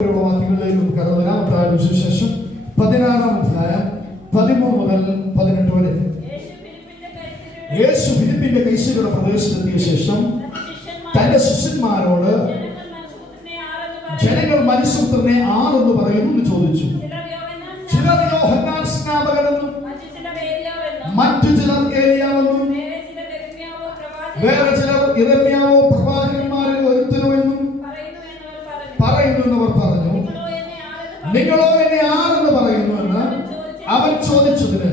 വാക്യങ്ങളിലേക്ക് കടന്നു വരാം. സുവിശേഷം 16-ാം അധ്യായം 13 മുതൽ 18 വരെ. യേശു ഫിലിപ്പിന്റെ കൈസരിയുടെ പ്രദേശത്തെത്തിയ ശേഷം തന്റെ ശിഷ്യന്മാരോട് ജനങ്ങൾ മനുഷ്യപുത്രനെ ആരെന്ന് പറയുന്നു എന്ന് ചോദിച്ചു. ചിലർ യോഹന്നാൻ സ്നാപകനെന്നും മറ്റു ചിലർ ഏലിയാവെന്നും വേറെ ചിലർ യിരെമ്യാവോ പ്രവാചകന്മാരിൽ ഒരുത്തനോ എന്നും പറയുന്നു എന്നവർ പറഞ്ഞു. നിങ്ങളോ എന്നെ ആരെന്ന് പറയുന്നു എന്ന് അവൻ ചോദിച്ചതിന്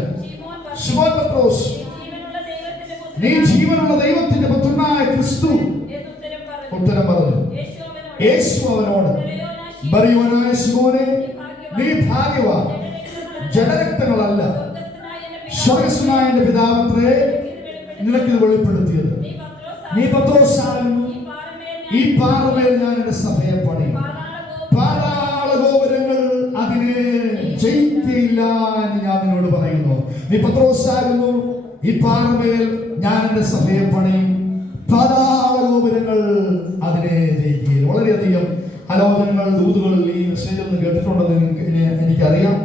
ശിമോൻ പത്രോസ്, നീ ജീവനുള്ള ദൈവത്തിന്റെ പുത്രനായ ക്രിസ്തു ഉത്തരം പറഞ്ഞു. യേശു അവനോട്, ബറിയോനായ ശിമോനെ, നീ ഭാഗ്യവാൻ, ജഡരക്തങ്ങളല്ല സ്വർഗ്ഗസ്ഥനായ എന്റെ പിതാവത്രേ നിനക്കിത് വെളിപ്പെടുത്തിയത്. നീ പത്രോസാകുന്നു, ഈ പാറമേൽ ഞാൻ എന്റെ സഭയെ പണിയും, പാതാള ഗോപുരങ്ങൾ അതിനെ ജയിക്കയില്ല എന്ന് ഞാൻ നിന്നോട് പറയുന്നു. നീ പത്രോസാകുന്നു, ഈ പാറമേൽ ഞാൻ എന്റെ സഭയെ പണിയും, പാതാള ഗോപുരങ്ങൾ അതിനെ ജയിക്കുകയില്ല. വളരെയധികം ആലോചനകൾ, ദൂതുകൾ ഈ മെസ്സേജിൽ നിന്ന് കേട്ടിട്ടുണ്ടെന്ന് എനിക്കറിയാം.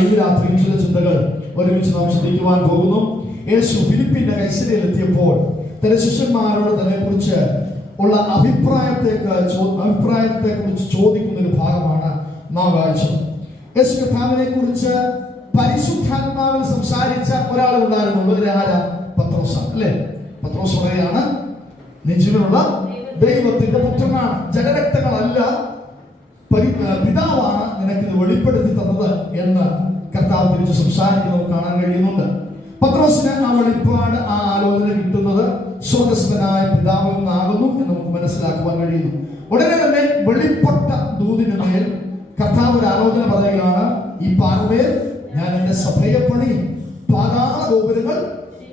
ഇന്ന് രാത്രി ചില ചിന്തകൾ ഒരുമിച്ച് നാം ശ്രദ്ധിക്കുവാൻ പോകുന്നു. യേശു ഫിലിപ്പിന്റെ കൈസരയിലെത്തിയപ്പോൾ തന്റെ ശിഷ്യന്മാരോട് തന്നെ കുറിച്ച് ഉള്ള അഭിപ്രായത്തെ കുറിച്ച് ചോദിക്കുന്ന ഒരു ഭാഗമാണ് നാം വായിച്ചത്. യേശു കർത്താവിനെ കുറിച്ച് പരിശുദ്ധാത്മാവിൽ സംസാരിച്ച ഒരാൾ ഉണ്ടായിരുന്നുള്ളൂ. ആരാ? പത്രോസാണ്, അല്ലേ? പത്രോസ് പറയുകയാണ്, നീ ജീവനുള്ള ദൈവത്തിന്റെ പുത്രനാണ്, ജഡരക്തങ്ങളല്ല, പിതാവാണ് നിനക്കിത് വെളിപ്പെടുത്തി തന്നത് എന്ന് കർത്താവ് തിരിച്ച് സംസാരിക്കുന്നത് കാണാൻ കഴിയുന്നുണ്ട്. പത്രോസിന് ആ വെളിപ്പാട്, ആ ആലോചന കിട്ടുന്നത് സ്വർഗ്ഗസ്ഥനായ പിതാവിൽ നിന്നാകുന്നു എന്ന് നമുക്ക് മനസ്സിലാക്കുവാൻ കഴിയുന്നു. ഉടനെ തന്നെ വെളിപ്പെട്ട ദൂതിന് മേൽ കർത്താവ് ഒരു ആലോചന പറയുകയാണ്, ഈ പാറമേൽ ഞാൻ എന്റെ സഭയെ പണിയും, പാതാള ഗോപുരങ്ങൾ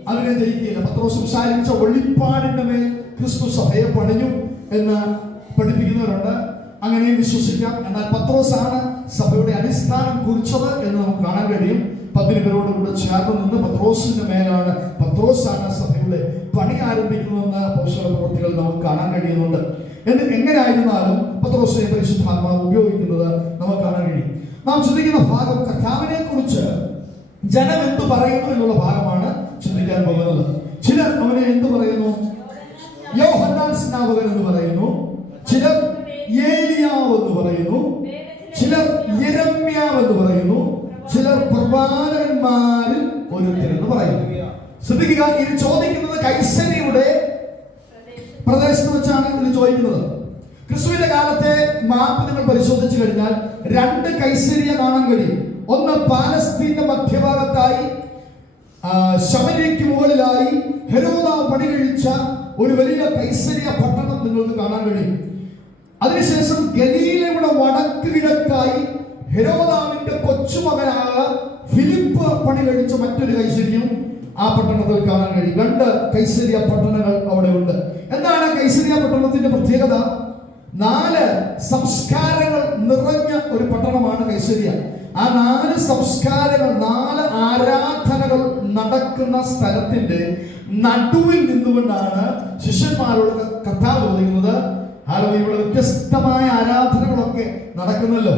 അതിനെ ജയിക്കുകയില്ല. പത്രോസ് സംസാരിച്ച വെളിപ്പാടിന്റെ മേൽ ക്രിസ്തു സഭയെ പണിഞ്ഞു എന്ന് പഠിപ്പിക്കുന്നവരുണ്ട്. അങ്ങനെയും വിശ്വസിക്കാം. എന്നാൽ പത്രോസാണ് സഭയുടെ അടിസ്ഥാനം കുറിച്ചത് എന്ന് നമുക്ക് കാണാൻ കഴിയും. 10 പേരോട് കൂടെ ചേർന്ന് നിന്ന് പത്രോസിന്റെ മേലാണ്, പത്രോസാണ് സഭയുടെ പണി ആരംഭിക്കുന്നതെന്ന് അപ്പോസ്തല പ്രവൃത്തികൾ നമുക്ക് കാണാൻ കഴിയുന്നുണ്ട്. എങ്ങനെയായിരുന്നാലും പത്രോസിനെ പരിശുദ്ധാത്മാവ് ഉപയോഗിക്കുന്നത് നമുക്ക് കാണാൻ കഴിയും. നാം ചിന്തിക്കുന്ന ഭാഗം കർത്താവിനെ കുറിച്ച് ജനം എന്തു പറയുന്നു എന്നുള്ള ഭാഗമാണ് ചിന്തിക്കാൻ പോകുന്നത്. ചിലർ അവനെ എന്ത് പറയുന്നു? യോഹന്നാൻ സ്നാപകൻ എന്ന് പറയുന്നു, ചിലർ ഏലിയാവ് എന്ന് പറയുന്നു, ചിലർ യിരെമ്യാവ് എന്ന് പറയുന്നു, ചിലർ പ്രവാചകന്മാരിൽ ഒരുത്തരെന്ന് പറയുന്നു. ശ്രദ്ധിക്കുക, ഇത് ചോദിക്കുന്നത് കൈസരിയുടെ പ്രദേശത്ത് വെച്ചാണ് ഇത് ചോദിക്കുന്നത്. ക്രിസ്തുവിന്റെ കാലത്തെ മാപ്പ് നിങ്ങൾ പരിശോധിച്ചു കഴിഞ്ഞാൽ 2 കൈസരിയ കാണാൻ കഴിയും. ഒന്ന് പാലസ്തീന്റെ മധ്യഭാഗത്തായി ശമര്യയ്ക്ക് മുകളിലായി ഹെരോദാവ് പണി കഴിച്ച ഒരു വലിയ കൈസരിയ പട്ടണം നിങ്ങൾക്ക് കാണാൻ കഴിയും. അതിനുശേഷം ഗലീലയുടെ വടക്ക് കിഴക്കായി ഹെരോദാവിന്റെ കൊച്ചുമകനായ ഫിലിപ്പ് പണി കഴിച്ച മറ്റൊരു കൈസരിയും ആ പട്ടണത്തിൽ കാണാൻ കഴിയും. 2 കൈസരിയ പട്ടണങ്ങൾ അവിടെ ഉണ്ട്. എന്താണ് കൈസരിയ പട്ടണത്തിന്റെ പ്രത്യേകത? 4 സംസ്കാരങ്ങൾ നിറഞ്ഞ ഒരു പട്ടണമാണ് കൈസരിയ. ആ 4 സംസ്കാരങ്ങൾ, 4 ആരാധനകൾ നടക്കുന്ന സ്ഥലത്തിന്റെ നടുവിൽ നിന്നുകൊണ്ടാണ് ശിഷ്യന്മാരോട് കർത്താവ് ചോദിക്കുന്നത്, ഇവിടെ വ്യത്യസ്തമായ ആരാധനകളൊക്കെ നടക്കുന്നല്ലോ,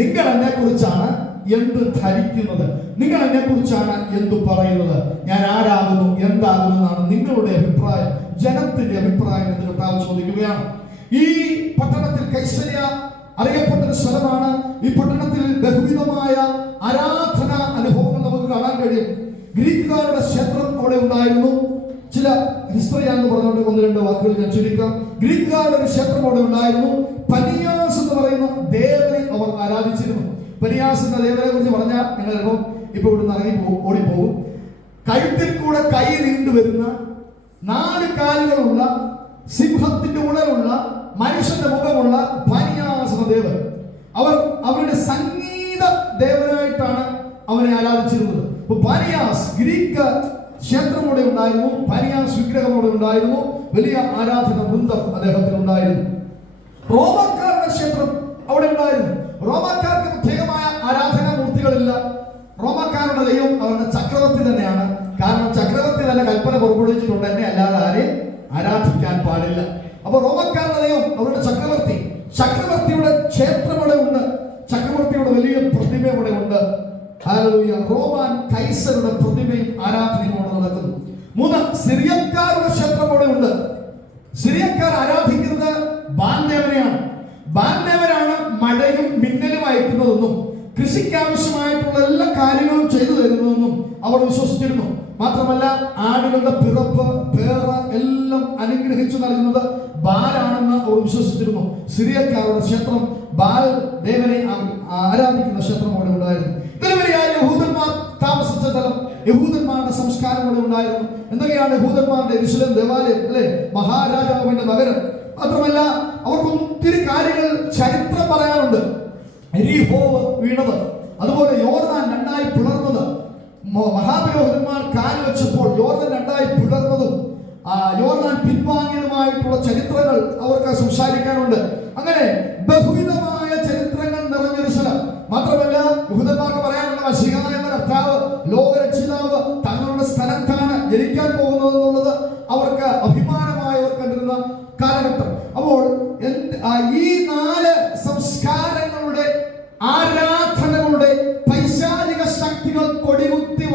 നിങ്ങൾ എന്നെ കുറിച്ചാണ് എന്ത് ധരിക്കുന്നത്? നിങ്ങൾ എന്നെ കുറിച്ചാണ് എന്ത് പറയുന്നത്? ഞാൻ ആരാകുന്നു, എന്താകുന്നു എന്നാണ് നിങ്ങളുടെ അഭിപ്രായം, ജനത്തിന്റെ അഭിപ്രായം എന്ന് കർത്താവ് ചോദിക്കുകയാണ്. ഈ പട്ടണത്തിൽ കൈസരിയ അറിയപ്പെട്ടൊരു സ്ഥലമാണ്. ഈ പട്ടണത്തിൽ ബഹുവിധമായ ആരാധന അനുഭവങ്ങൾ നമുക്ക് കാണാൻ കഴിയും. ഗ്രീക്കുകാരുടെ ക്ഷേത്രം അവിടെ ഉണ്ടായിരുന്നു. ചില ഹിസ്റ്ററിയാണെന്ന് പറഞ്ഞുകൊണ്ട് 1-2 വാക്കുകൾ ഞാൻ ചുരുക്കാം. ഗ്രീക്കുകാരുടെ ഒരു ക്ഷേത്രം അവിടെ ഉണ്ടായിരുന്നു. പനിയാസ് എന്ന് പറയുന്ന ദേവനെ അവർ ആരാധിച്ചിരുന്നു. പനിയാസ് എന്ന ദേവനെ കുറിച്ച് പറഞ്ഞാൽ നിങ്ങൾ ഇപ്പൊ ഇവിടുന്ന് ഓടിപ്പോകും. കഴുത്തിൽ കൂടെ കൈ നീണ്ടുവരുന്ന 4 കാലുകളുള്ള, സിംഹത്തിന്റെ ഉടലുള്ള, മനുഷ്യന്റെ മുഖമുള്ള പനിയാസ് എന്ന ദേവൻ. അവരുടെ സംഗീത ദേവനായിട്ടാണ് അവനെ ആരാധിച്ചിരുന്നത്. പനിയാസ് ഗ്രീക്ക് ക്ഷേത്രം അവിടെ ഉണ്ടായിരുന്നു, പനിയാസ് വിഗ്രഹം അവിടെ ഉണ്ടായിരുന്നു, വലിയ ആരാധന വൃന്ദം അദ്ദേഹത്തിന് ഉണ്ടായിരുന്നു. റോമാക്കാരുടെ ക്ഷേത്രം അവിടെ ഉണ്ടായിരുന്നു. റോമാക്കാർക്ക് പ്രത്യേകമായ ആരാധനാ മൂർത്തികളില്ല. റോമാക്കാരുടെ ദൈവം അവരുടെ ചക്രവർത്തി തന്നെയാണ്. കാരണം ചക്രവർത്തി തന്നെ കൽപ്പന പുറപ്പെടുവിച്ചിട്ടുണ്ട്, എന്നെ അല്ലാതെ ആരെ ആരാധിക്കാൻ പാടില്ല. അപ്പൊ റോമക്കാരുടെ ദൈവം അവരുടെ ചക്രവർത്തിയുടെ ക്ഷേത്രം അവിടെ ഹല്ലേലൂയ. റോമാൻ കൈസരുടെ പ്രതിമയും ആരാധനയും അവിടെ നടക്കുന്നു. 3, സിറിയക്കാരുടെ ക്ഷേത്രം അവിടെ ഉണ്ട്. സിറിയക്കാർ ആരാധിക്കുന്നത് ബാൽദേവനെയാണ്. ബാൽദേവനാണ് മഴയും മിന്നലും അയക്കുന്നതെന്നും കൃഷിക്ക് ആവശ്യമായിട്ടുള്ള എല്ലാ കാര്യങ്ങളും ചെയ്തു തരുന്നതെന്നും അവർ വിശ്വസിച്ചിരുന്നു. മാത്രമല്ല, ആടുകളുടെ പിറപ്പ്, പേറ എല്ലാം അനുഗ്രഹിച്ചു നൽകുന്നത് ബാലാണെന്ന് അവർ വിശ്വസിച്ചിരുന്നു. സിറിയക്കാരുടെ ക്ഷേത്രം, ബാൽ ദേവനെ ആരാധിക്കുന്ന ക്ഷേത്രം അവിടെ ഉണ്ടായിരുന്നു. ഇതുവരെയായി യഹൂദന്മാർ താമസിച്ച സ്ഥലം, യഹൂദന്മാരുടെ സംസ്കാരം അവിടെ ഉണ്ടായിരുന്നു. എന്തൊക്കെയാണ് യഹൂദന്മാരുടെ യെരൂശലേം ദേവാലയം, അല്ലെ, മഹാരാജാവിന്റെ നഗരം. മാത്രമല്ല, അവർക്ക് ഒത്തിരി കാര്യങ്ങൾ ചരിത്രം പറയാനുണ്ട്. എരിഹോവ് വീണത്, അതുപോലെ യോർദാൻ രണ്ടായി പിളർന്നത്, മഹാപുരോഹിതന്മാർ കാൽ വെച്ചപ്പോൾ യോർദാൻ രണ്ടായി പിളർന്നതും യോർദാൻ പിൻവാങ്ങിയതുമായിട്ടുള്ള ചരിത്രങ്ങൾ അവർക്ക് സംസാരിക്കാനുണ്ട്. അങ്ങനെ ബഹുവിധമായ ചരിത്രങ്ങൾ നിറഞ്ഞൊരു സ്ഥലം. മാത്രമല്ല, യഹൂദന്മാർക്ക് പറയാനുള്ള മശിഹ എന്ന കർത്താവ്, ലോകരക്ഷിതാവ് തങ്ങളുടെ സ്ഥലത്താണ് ജനിക്കാൻ പോകുന്നത് എന്നുള്ളത് അവർക്ക് അഭിമാനമായി അവർ കണ്ടിരുന്ന കാലഘട്ടം. അപ്പോൾ ഈ 4 സംസ്കാരങ്ങളുടെ, ആരാധനകളുടെ, പൈശാചിക ശക്തികൾ കൊടികുത്തി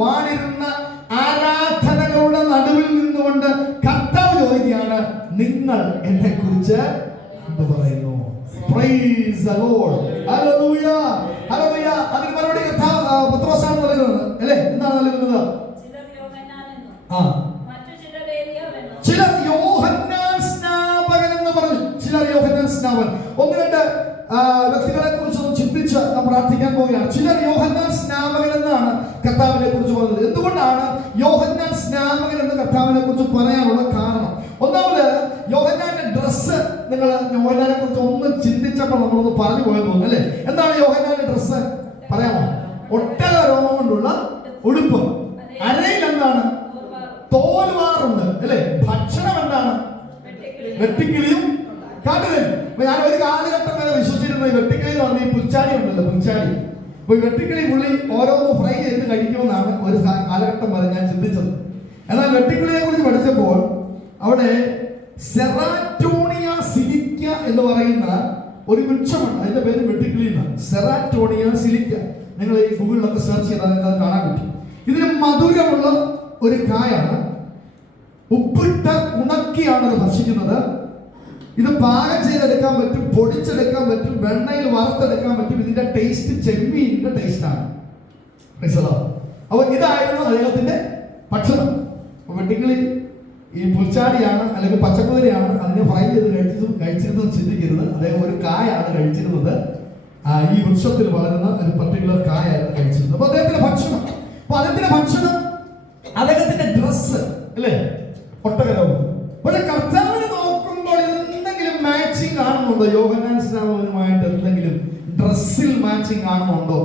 വാണിരുന്ന ആരാധനകളുടെ നടുവിൽ നിന്നുകൊണ്ട് കർത്താവ് ചോദിക്കുകയാണ്, നിങ്ങൾ എന്നെ കുറിച്ച് എന്ത് പറയുന്നു? Praise the Lord. Hallelujah. Hallelujah. അതിന് മറുപടി പത്രോസാണ് നൽകുന്നത്, അല്ലേ? എന്താണ് നൽകുന്നത്? ചിലർ യോഹന്നാൻ സ്നാപകൻ എന്ന് പറഞ്ഞു. ചിലർ യോഹന്നാൻ സ്നാപകൻ. 1-2 വ്യക്തികളെ കുറിച്ച് ചിന്തിച്ച് നാം പ്രാർത്ഥിക്കാൻ പോവുകയാണ്. ചിലർ യോഹന്നാൻ സ്നാപകൻ എന്നാണ് കർത്താവിനെ കുറിച്ച് പറഞ്ഞത്. എന്തുകൊണ്ടാണ് യോഹന്നാൻ സ്നാപകൻ എന്ന് കർത്താവിനെ കുറിച്ച് പറയാനുള്ള കാരണം? ഒന്നാമത്, യോഹന്നാന്റെ ഡ്രസ്സ്, നിങ്ങൾ യോഹന്നാനെ കുറിച്ച് ഒന്ന് ചിന്തിച്ചപ്പോൾ നമ്മളൊന്ന് പറഞ്ഞു പോയെന്ന് തോന്നുന്നു, അല്ലേ? എന്താണ് യോഹന്നാന്റെ ഡ്രസ്സ്? പറയാമോ? ഒട്ടക രോമം കൊണ്ടുള്ള ഉടുപ്പ്. അരയിൽ എന്താണ്? തോൽവാറുണ്ട്, അല്ലേ? ഭക്ഷണം എന്താണ്? വെട്ടിക്കിളിയും കാട്ടുതേനും. ഞാൻ ഒരു കാലഘട്ടം വരെ വിശ്വസിച്ചിരുന്നത് വെട്ടിക്കിളി എന്ന് പറഞ്ഞ ഈ പുൽച്ചാടി ഉണ്ടല്ലോ, പുൽച്ചാടി. അപ്പൊ ഈ വെട്ടിക്കിളി പുള്ളി ഓരോന്ന് ഫ്രൈ ചെയ്ത് കഴിക്കുമെന്നാണ് ഒരു കാലഘട്ടം വരെ ഞാൻ ചിന്തിച്ചത്. എന്നാൽ വെട്ടിക്കിളിയെ കുറിച്ച് പഠിച്ചപ്പോൾ അവിടെ സെറാറ്റോണിയ സിലിക്ക എന്ന് പറയുന്ന ഒരു വൃക്ഷമുണ്ട്. അതിന്റെ പേര് വെട്ടിക്കിളി എന്നാണ്. സെറാറ്റോണിയ സിലിക്ക. നിങ്ങൾ ഈ ഗൂഗിളിലൊക്കെ സെർച്ച് ചെയ്താൽ നിങ്ങൾക്ക് കാണാൻ പറ്റും. ഇതിന് മധുരമുള്ള ഒരു കായാണ്. ഉപ്പിട്ട് ഉണക്കിയാണ് ഇത് ഭക്ഷിക്കുന്നത്. ഇത് പാകം ചെയ്തെടുക്കാൻ പറ്റും, പൊടിച്ചെടുക്കാൻ പറ്റും, വെണ്ണയിൽ വറുത്തെടുക്കാൻ പറ്റും. ഇതിന്റെ ടേസ്റ്റ് ചെമ്മീനിന്റെ ടേസ്റ്റാണ്. അപ്പൊ ഇതായിരുന്നു അദ്ദേഹത്തിന്റെ ഭക്ഷണം. വെട്ടിക്കിളി ഈ പുൽച്ചാടിയാണ് അല്ലെങ്കിൽ പച്ചക്കുതിരയാണ് അതിനെ ഫ്രൈ ചെയ്ത് കഴിച്ചിരുന്നത് ചിന്തിക്കരുത്. അദ്ദേഹം ഒരു കായാണ് കഴിച്ചിരുന്നത്. ഈ വൃക്ഷത്തിൽ വളരുന്ന ഒരു പർട്ടിക്കുലർ കായാണ് കഴിച്ചിരുന്നത്. അപ്പൊ അദ്ദേഹത്തിന്റെ ഭക്ഷണം, അദ്ദേഹത്തിന്റെ ഡ്രസ്സ്, അല്ലേ, ഒട്ടകരോഗം. പക്ഷെ കർത്താവിനെ നോക്കുമ്പോൾ എന്തെങ്കിലും മാച്ചിങ് കാണുന്നുണ്ടോ? യോഹന്നാൻ സ്നാപകനുമായിട്ട് എന്തെങ്കിലും ഡ്രസ്സിൽ മാച്ചിങ് കാണുന്നുണ്ടോ?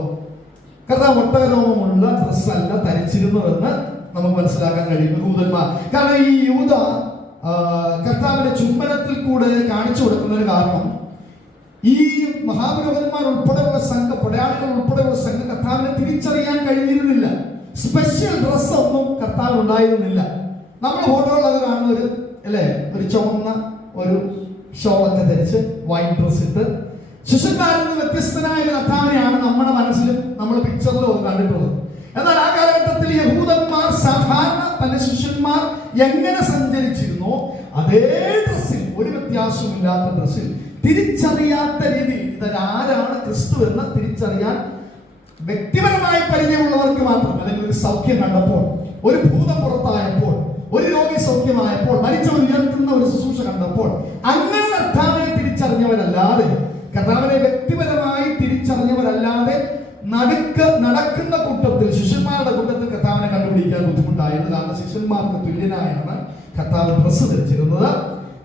കർത്താവ് ഒട്ടകരോഗമുള്ള ഡ്രസ്സല്ല ധരിച്ചിരുന്നതെന്ന് നമുക്ക് മനസ്സിലാക്കാൻ കഴിയും യഹൂദന്മാർ. കാരണം ഈ യൂദ കർത്താവിന്റെ ചുംബനത്തിൽ കൂടെ കാണിച്ചു കൊടുക്കുന്നതിന് കാരണം ഈ മഹാപുരോഹിതന്മാർ ഉൾപ്പെടെയുള്ള സംഘം, പടയാളികൾ ഉൾപ്പെടെയുള്ള സംഘം കർത്താവിനെ തിരിച്ചറിയാൻ കഴിഞ്ഞിരുന്നില്ല. സ്പെഷ്യൽ ഡ്രസ് ഒന്നും കർത്താവ് ഉണ്ടായിരുന്നില്ല. നമ്മൾ ഫോട്ടോകളൊക്കെ കാണുന്നൊരു, അല്ലേ, ഒരു ചുവന്ന ഒരു ഷോളൊക്കെ ധരിച്ച് വൈറ്റ് ഡ്രസ് ഇട്ട് ശിഷ്യന്മാരിൽ നിന്ന് വ്യത്യസ്തനായ ഒരു കർത്താവിനെയാണ് നമ്മുടെ മനസ്സിലും നമ്മൾ പിക്ചറിലും ഒക്കെ കണ്ടിട്ടുള്ളത്. എന്നാൽ ആ കാലഘട്ടത്തിൽ യഹൂദന്മാർ സാധാരണ തന്റെ ശിഷ്യന്മാർ എങ്ങനെ സഞ്ചരിച്ചിരുന്നോ അതേ ഡ്രസ്സിൽ, ഒരു വ്യത്യാസമില്ലാത്ത ഡ്രസ്സിൽ, തിരിച്ചറിയാത്ത രീതിയിൽ ഇതാരാണ് ക്രിസ്തു എന്ന് തിരിച്ചറിയാൻ വ്യക്തിപരമായി പരിചയമുള്ളവർക്ക് മാത്രം, അല്ലെങ്കിൽ ഒരു സൗഖ്യം കണ്ടപ്പോൾ, ഒരു ഭൂതം പുറത്തായപ്പോൾ, ഒരു രോഗി സൗഖ്യമായപ്പോൾ, മരിച്ചവർ ഉയർത്തുന്ന ഒരു ശുശ്രൂഷ കണ്ടപ്പോൾ, അങ്ങനെ കർത്താവിനെ തിരിച്ചറിഞ്ഞവരല്ലാതെ, കർത്താവിനെ വ്യക്തിപരമായി തിരിച്ചറിഞ്ഞവരല്ലാതെ നടക്കുന്ന കൂട്ടത്തിൽ, ശിഷ്യന്മാരുടെ കൂട്ടത്തിൽ കർത്താവിനെ കണ്ടുപിടിക്കാൻ ബുദ്ധിമുട്ടായിരുന്നു. കാരണം ശിഷ്യന്മാർക്ക് തുല്യനായാണ് കർത്താവ് ഡ്രസ്സ് ധരിച്ചിരുന്നത്.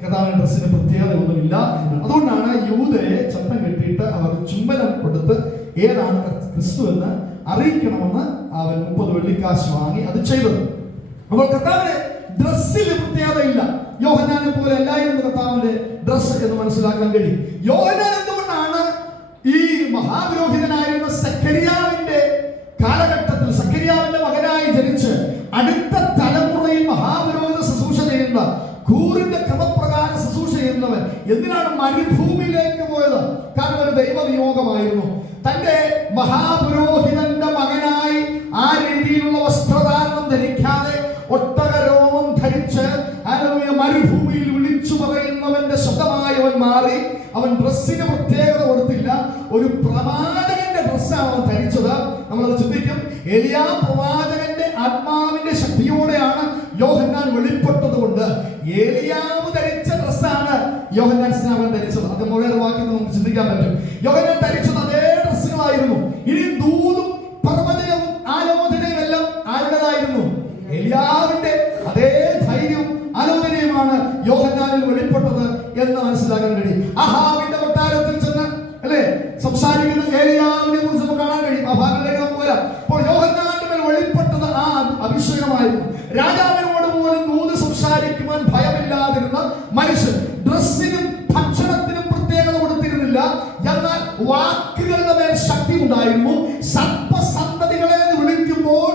കർത്താവിന്റെ ഡ്രസ്സിന് പ്രത്യേകത ഒന്നുമില്ല എന്നാണ്. അതുകൊണ്ടാണ് യൂദയെ ചത്തം കെട്ടിയിട്ട് അവർ ചുംബനം കൊടുത്ത് ഏതാണ് ക്രിസ്തു എന്ന് അറിയിക്കണമെന്ന് അവൻ 30 വെള്ളിക്കാശ് വാങ്ങി അത് ചെയ്തത്. അപ്പോൾ കർത്താവിന്റെ ഡ്രസ്സിൽ പ്രത്യേകതയില്ല. യോഹന്നാനെ പോലെ അല്ലായിരുന്നു കർത്താവിന്റെ ഡ്രസ്സ് എന്ന് മനസ്സിലാക്കാൻ കഴിയും. യോഹന്നാൻ എന്തുകൊണ്ടാണ് ഈ മഹാപുരോഹിതനായിരുന്ന സഖരിയാവിന്റെ കാലഘട്ടത്തിൽ, സഖരിയാവിന്റെ മകനായി ജനിച്ച് അടുത്ത തലമുറയിൽ മഹാപുരോഹിത ശുശ്രൂഷ ചെയ്യുന്ന, കൂറിന്റെ ക്രമപ്രകാരം ശുശ്രൂഷ ചെയ്യുന്നവൻ എന്തിനാണ് മരുഭൂമിയിലേക്ക് പോയത്? കാരണം ഒരു ദൈവ നിയോഗമായിരുന്നു. തന്റെ മഹാപുരോഹിതന്റെ മകനായി ആ രീതിയിലുള്ള വസ്ത്രധാരണം ധരിക്കാതെ ഒട്ടകരോമം ധരിച്ച് മരുഭൂമിയിൽ വിളിച്ചു പറയുന്നവന്റെ ശബ്ദമായി മാറി. അവൻ ഡ്രസ്സിന് പ്രത്യേകത കൊടുത്തില്ല, ഒരു പ്രവാചകന്റെ ഡ്രസ്സാണ് അവൻ ധരിച്ചത്. നമ്മളത് ചിന്തിക്കും. എലിയാ പ്രവാചകന്റെ ആത്മാവിന്റെ ശക്തിയോടെയാണ് യോഹന്നാൻ വെളിപ്പെട്ടത് കൊണ്ട് ഏലിയാവ് ധരിച്ച ഡ്രസ്സാണ് യോഹന്നാൻ സ്നാപകൻ ധരിച്ചത്. അത് മുഴുവൻ വാക്യം നമുക്ക് ചിന്തിക്കാൻ പറ്റും. യോഹന്നാൻ ധരിച്ചത് അതേ ഡ്രസ്സുകളായിരുന്നു. ഇനി ദൂതും പ്രവചനവും ആലോചനയും എല്ലാം ആരുടേതായിരുന്നു? എലിയാവിന്റെ അതേ ധൈര്യവും ആലോചനയുമാണ് യോഹന്നാനിൽ വെളിപ്പെട്ടത് എന്ന് മനസ്സിലാക്കാൻ കഴിയും. അഹാബിന്റെ കൊട്ടാരത്തിൽ ചെന്ന് അല്ലെ സംസാരിക്കുന്ന ഏലിയാവിനെ കുറിച്ച് നമുക്ക് കാണാൻ കഴിയും. ആ ഭാഗങ്ങളിലേക്ക് നമുക്ക് വരാം. അപ്പോൾ യോഹന്നാന്റെ മേൽ വെളിപ്പെട്ടത് ആ അഭിഷേകമായിരുന്നു. രാജാവിനോട് പോലും ദൂത് സംസാരിക്കുവാൻ ഭയമില്ലാതിരുന്ന മനുഷ്യൻ. ഡ്രസ്സിനും ഭക്ഷണത്തിനും പ്രത്യേകത കൊടുത്തിരുന്നില്ല, എന്നാൽ വാക്കുകളുടെ മേൽ ശക്തി ഉണ്ടായിരുന്നു. സർപ്പസന്തതികളെ വിളിക്കുമ്പോൾ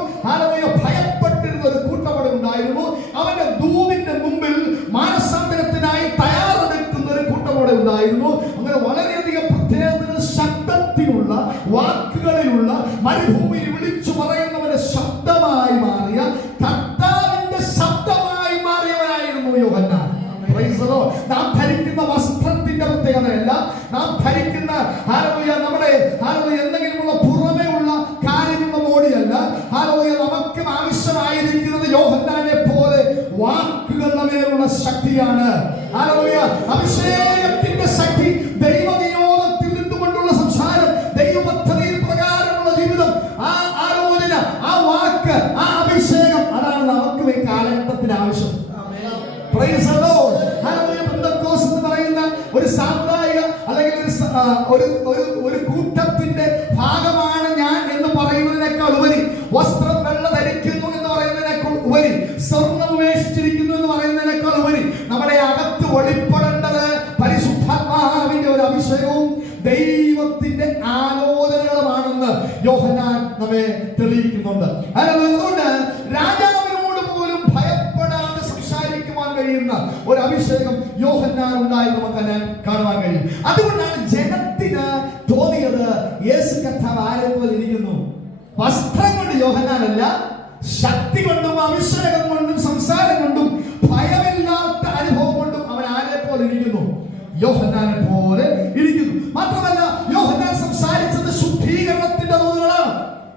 ഭയപ്പെട്ടിരുന്ന ഒരു കൂട്ടപ്പട ഉണ്ടായിരുന്നു. അവന്റെ ദൂതിന്റെ മുമ്പിൽ മാനസാന്തരത്തിനായി തയ്യാറെടുക്കുന്ന ഒരു കൂട്ടപ്പട ഉണ്ടായിരുന്നു. അങ്ങനെ വളരെയധികം പ്രത്യേകതകൾ, ശബ്ദത്തിലുള്ള വാക്കുകളിലുള്ള മരുഭൂമിയിൽ വിളിച്ചു പറയുന്നവന്റെ ശബ്ദമായി മാറിയ കർത്താവിന്റെ ശബ്ദമായി മാറിയവനായിരുന്നു യോഹന്നാൻ. നാം ധരിക്കുന്ന വസ്ത്രത്തിന്റെ പ്രത്യേകതയല്ല, നാം ധരിക്കുന്ന നമ്മുടെ എന്തെങ്കിലുമുള്ള പുറമേ ഉള്ള കാര്യങ്ങളുടെ മോടിയല്ല. നമുക്ക് ആവശ്യമായിരിക്കുന്നത് യോഹന്നാനെ പോലെ വാക്കുകളുടെ മേലുള്ള ശക്തിയാണ്. അഭിഷേകത്തിന്റെ ശക്തി, ദൈവനിയോഗത്തിൽ നിന്നുകൊണ്ടുള്ള സംസാരം, ദൈവ പദ്ധതിയിൽ പ്രകാരമുള്ള ജീവിതം, ആ ആലോചന, ആ വാക്ക്, ആ അഭിഷേകം, അതാണ് നമുക്ക് ഈ കാലഘട്ടത്തിന് ആവശ്യം. എന്ന് പറയുന്ന ഒരു സാമുദായിക അല്ലെങ്കിൽ ഒരു കൂട്ടത്തിന്റെ ഭാഗമാണ് ഞാൻ എന്ന് പറയുന്നതിനേക്കാൾ ഉപരി, വസ്ത്രം വെള്ള ധരിക്കുന്നു എന്ന് പറയുന്നതിനേക്കാൾ ഉപരി, സ്വർണ്ണം ഉപേക്ഷിച്ചിരിക്കുന്നു എന്ന് പറയുന്നതിനേക്കാൾ ഉപരി നമ്മുടെ അകത്ത് വെളിപ്പെടേണ്ടത് പരിശുദ്ധാത്മാവിന്റെ ഒരു അഭിഷേകവും ദൈവത്തിന്റെ ആലോചനകളുമാണെന്ന് യോഹന്നാൻ നമ്മെ തെളിയിക്കുന്നുണ്ട്. അതുകൊണ്ട് രാജാവിനോട് പോലും ഭയപ്പെടാതെ സംസാരിക്കുവാൻ കഴിയുന്ന ഒരു അഭിഷേകം യോഹന്നാൻ ഉണ്ടായി നമുക്ക് കാണുവാൻ കഴിയും. അതുകൊണ്ടാണ് ജനത്തിന് തോന്നിയത് യേശു കർത്താവ് ആരെ പോലെ ഇരിക്കുന്നു. വസ്ത്രം കൊണ്ട് യോഹന്നാനല്ല, ശക്തി കൊണ്ടും അഭിഷേകം കൊണ്ടും സംസാരം കൊണ്ടും ഭയമില്ലാത്ത അനുഭവം കൊണ്ടും അവൻ ആരെ പോലെ ഇരിക്കുന്നു? യോഹന്നാനെ പോലെ ഇരിക്കുന്നു. മാത്രമല്ല യോഹന്നാൻ സംസാരിച്ചത് ശുദ്ധീകരണത്തിന്റെ ദൂതുകളാണ്.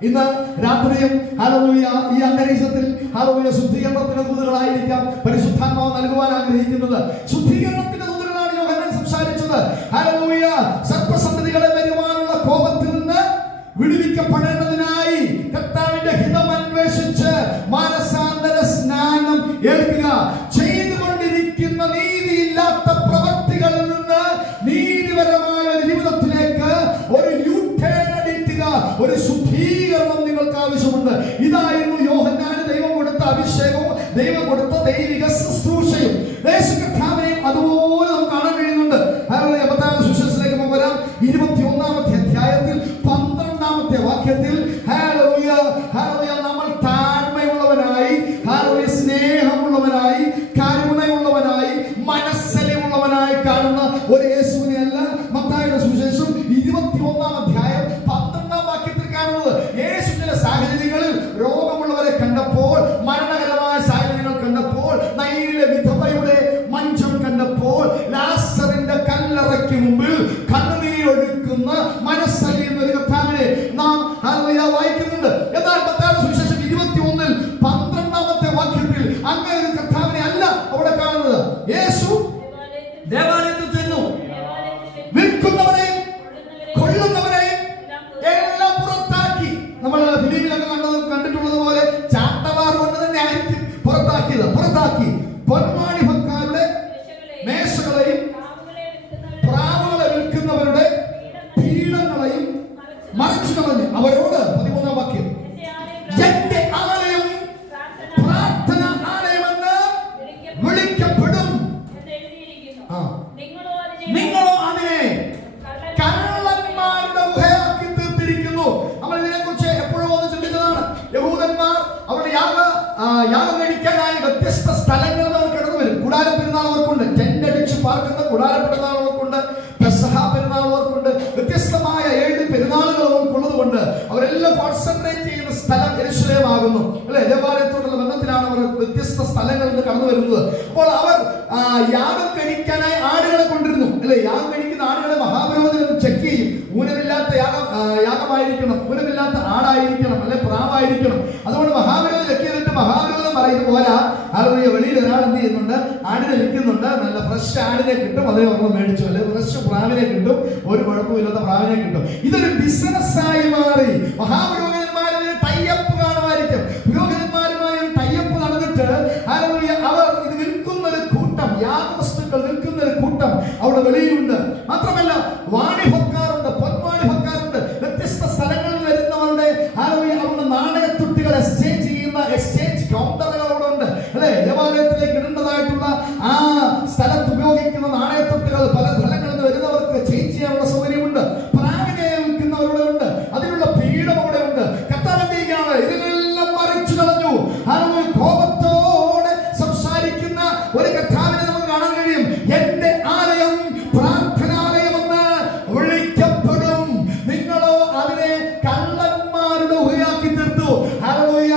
ഇന്ന് രാത്രിയും ഈ അന്തരീക്ഷത്തിൽ ശുദ്ധീകരണത്തിന്റെ ദൂതുകളായിരിക്കാം പരിശുദ്ധാത്മാവ് നൽകുവാൻ ആഗ്രഹിക്കുന്നത്. ശുദ്ധീകരണത്തിന്റെ ദൂതുകളാണ് യോഹന്നാൻ സംസാരിച്ചത്. സർപ്പസന്തതികളെ വരുവാനുള്ള കോപത്തിൽ നിന്ന് വിടുവിക്കപ്പെടേണ്ടതിനായി കർത്താവിന്റെ ഹിതം അന്വേഷിച്ച് മാനസാന്തര സ്നാനം ഏൽക്കുക. ചെയ്തുകൊണ്ടിരിക്കുന്ന നീതിയില്ലാത്ത പ്രവൃത്തികളിൽ നിന്ന് നീതിപരമായ ഒരു ജീവിതത്തിലേക്ക് ഒരു യു-ടേൺ അടിക്കുക. ഒരു ശുദ്ധീകരണം നിങ്ങൾക്ക് ആവശ്യമുണ്ട്. ഇതായിരുന്നു യോഹന്നാന് ദൈവം കൊടുത്ത അഭിഷേകവും ദൈവം കൊടുത്ത ദൈവിക ശുശ്രൂഷയും. യേശു കർത്താവിനെ അതുപോലെ നമുക്ക് കാണാൻ കഴിയുന്നുണ്ട്. സുവിശേഷത്തിലേക്ക് നമുക്ക് വരാം. 21-ാമത്തെ അധ്യായത്തിൽ 12-ാമത്തെ വാക്യത്തിൽ നമ്മൾ താഴ്മയുള്ളവനായി, സ്നേഹമുള്ളവനായി, കരുണയുള്ളവനായി, മനസ്സലിവുള്ളവനായി കാണുന്ന ഒരു യേശുവിനെ അല്ല മത്തായിയുടെ സുവിശേഷം 21-ാം അധ്യായം 12-ാം വാക്യത്തിൽ കാണുന്നത്. യേശു ചില സാഹചര്യങ്ങളിൽ രോഗമുള്ളവരെ കണ്ടപ്പോൾ, മരണകരമായ സാഹചര്യങ്ങൾ കണ്ടപ്പോൾ, നൈനിലെ വിധവയുടെ മഞ്ചം കണ്ടപ്പോൾ, ലാസറിന്റെ കല്ലറയ്ക്ക് മുമ്പിൽ കണ്ണുനീരൊഴുക്കുന്ന മനസ്സലിയുന്ന ഒരു കർത്താവിനെ നാം വായിക്കുന്നുണ്ട്. എന്നാൽ മത്തായിയുടെ സുവിശേഷം 21-ൽ 12-ാമത്തെ വാക്യത്തിൽ അങ്ങനെ ഒരു കർത്താവിനെ അല്ല അവിടെ കാണുന്നത്. യേശു ദേവാലയത്തിൽ ചെന്നു, വിൽക്കുന്നവരെയും കൊള്ളുന്നവരെയും എല്ലാം പുറത്താക്കി. നമ്മൾ ഫിലിമിലൊക്കെ കണ്ടിട്ടുള്ളത് പോലെ ചാട്ടവാർ കൊണ്ട് തന്നെ ആയിരിക്കും പുറത്താക്കി പൊന്മാണിഭക്കാരുടെ മേശകളെയും പ്രാവുകളെ വിൽക്കുന്നവരുടെ പീഠങ്ങളെയും മറിച്ചു കളഞ്ഞു. അവരോട് 13-ാം വാക്യം, എന്റെ ആലയം പ്രാർത്ഥന ആലയമെന്ന് വിളിക്കപ്പെടും. നിങ്ങളോ അതിനെ കള്ളന്മാരുടെ ഗുഹയാക്കി തീർത്തിരിക്കുന്നു. നമ്മൾ ഇതിനെ കുറിച്ച് എപ്പോഴും ഒന്ന് ചിന്തിച്ചതാണ്. യഹൂദന്മാർ അവരുടെ യാഗം കഴിക്കാനായി വ്യത്യസ്ത സ്ഥലങ്ങളിൽ അവർ കടന്നു വരും. കൂടാര പെരുന്നാൾ അവർക്കുണ്ട്, ടെന്റ് അടിച്ച് പാർക്കുന്ന കൂടാര പെരുന്നാൾ അവർക്കുണ്ട്, പെസഹ പെരുന്നാൾ അവർക്കുണ്ട്, വ്യത്യസ്തമായ 7 പെരുന്നാളുകൾ കോൺസെൻട്രേറ്റ് ചെയ്യുന്ന സ്ഥലം യെരൂശലേം ആകുന്നു അല്ലെ. ദേവാലയത്തോടുള്ള ബന്ധത്തിലാണ് അവർ വ്യത്യസ്ത സ്ഥലങ്ങളിൽ നിന്ന് കടന്നു വരുന്നത്. അപ്പോൾ അവർ യാഗം കഴിക്കാനായി ആടുകളെ കൊണ്ടിരുന്നു അല്ലെ. യാഗം കഴിക്കുന്ന ആടുകളെ മഹാപുരോഹിതൻ ചെക്ക് ചെയ്യും. ഊനമില്ലാത്ത യാഗമായിരിക്കണം, ഊനമില്ലാത്ത ആടായിരിക്കണം അല്ലെ, പ്രാവായിരിക്കണം. അതുകൊണ്ട് മഹാപുരോഹിതൻ ചെക്ക് ചെയ്തിട്ട് മഹാപുരോഹിതൻ പറയുന്നത് പോരാ, ഹല്ലേലൂയ, വെളിയിൽ ഒരാൾ എന്ത് ചെയ്യുന്നുണ്ട്, ആടിനെ വിൽക്കുന്നുണ്ട്, നല്ല ഫ്രഷ് ആടിനെ കിട്ടും, അതേ ഒരെണ്ണം മേടിച്ചു അല്ലെ, ഫ്രഷ് പ്രാവിനെ കിട്ടും, ഒരു കുഴപ്പമില്ലാത്ത പ്രാവിനെ കിട്ടും. ഇതൊരു ബിസിനസ്സായി മാറി. മഹാപുരോഹിതന്മാരുടെ ടൈപ്പ് കാണുമായിരിക്കും. പുരോഹിതന്മാരുമായി ടൈപ്പ് നടന്നിട്ട് ഹല്ലേലൂയ അവർ ഇത് വിൽക്കുന്ന ഒരു കൂട്ടം, യാഗവസ്തുക്കൾ വിൽക്കുന്ന ഒരു കൂട്ടം അവിടെ വെളിയിലുണ്ട്. മാത്രമല്ല വാണിഭക്കാരുണ്ട്, പൊൻവാണിഭക്കാരുണ്ട്. വ്യത്യസ്ത സ്ഥലങ്ങളിൽ വരുന്നവരുടെ ഹല്ലേലൂയ അവരുടെ നാണയത്തുട്ടികൾ എക്സ്ചേഞ്ച് ചെയ്യുന്ന എക്സ്ചേഞ്ച് കൗണ്ടറുകൾ അവിടെ ഉണ്ട് അല്ലെ. ദേവാലയത്തിലേക്ക് ഇടേണ്ടതായിട്ടുള്ള ആ സ്ഥലത്ത് ഉപയോഗിക്കുന്ന നാണയത്തുട്ടികൾ പല സ്ഥലങ്ങളിൽ നിന്ന് വരുന്നവർക്ക് ചേഞ്ച് ചെയ്യാനുള്ള സൗകര്യമുണ്ട്. പ്രാവിനെ വിൽക്കുന്നവരുടെ ഉണ്ട്, അതിനുള്ള പീഠം അവിടെ ഉണ്ട്. കർത്താവിന്റെയാണ് ഇതിനെല്ലാം മറിച്ചു കളഞ്ഞു. ഹല്ലേലൂയ, കോപത്തോടെ സംസാരിക്കുന്ന ഒരു കർത്താവിനെ നമുക്ക് കാണാൻ കഴിയും. എന്റെ ആലയം പ്രാർത്ഥനാലയമെന്ന് വിളിക്കപ്പെടും, നിങ്ങളോ അതിനെ കള്ളന്മാരുടെ ഗുഹയാക്കി തീർത്തു. ഹല്ലേലൂയ,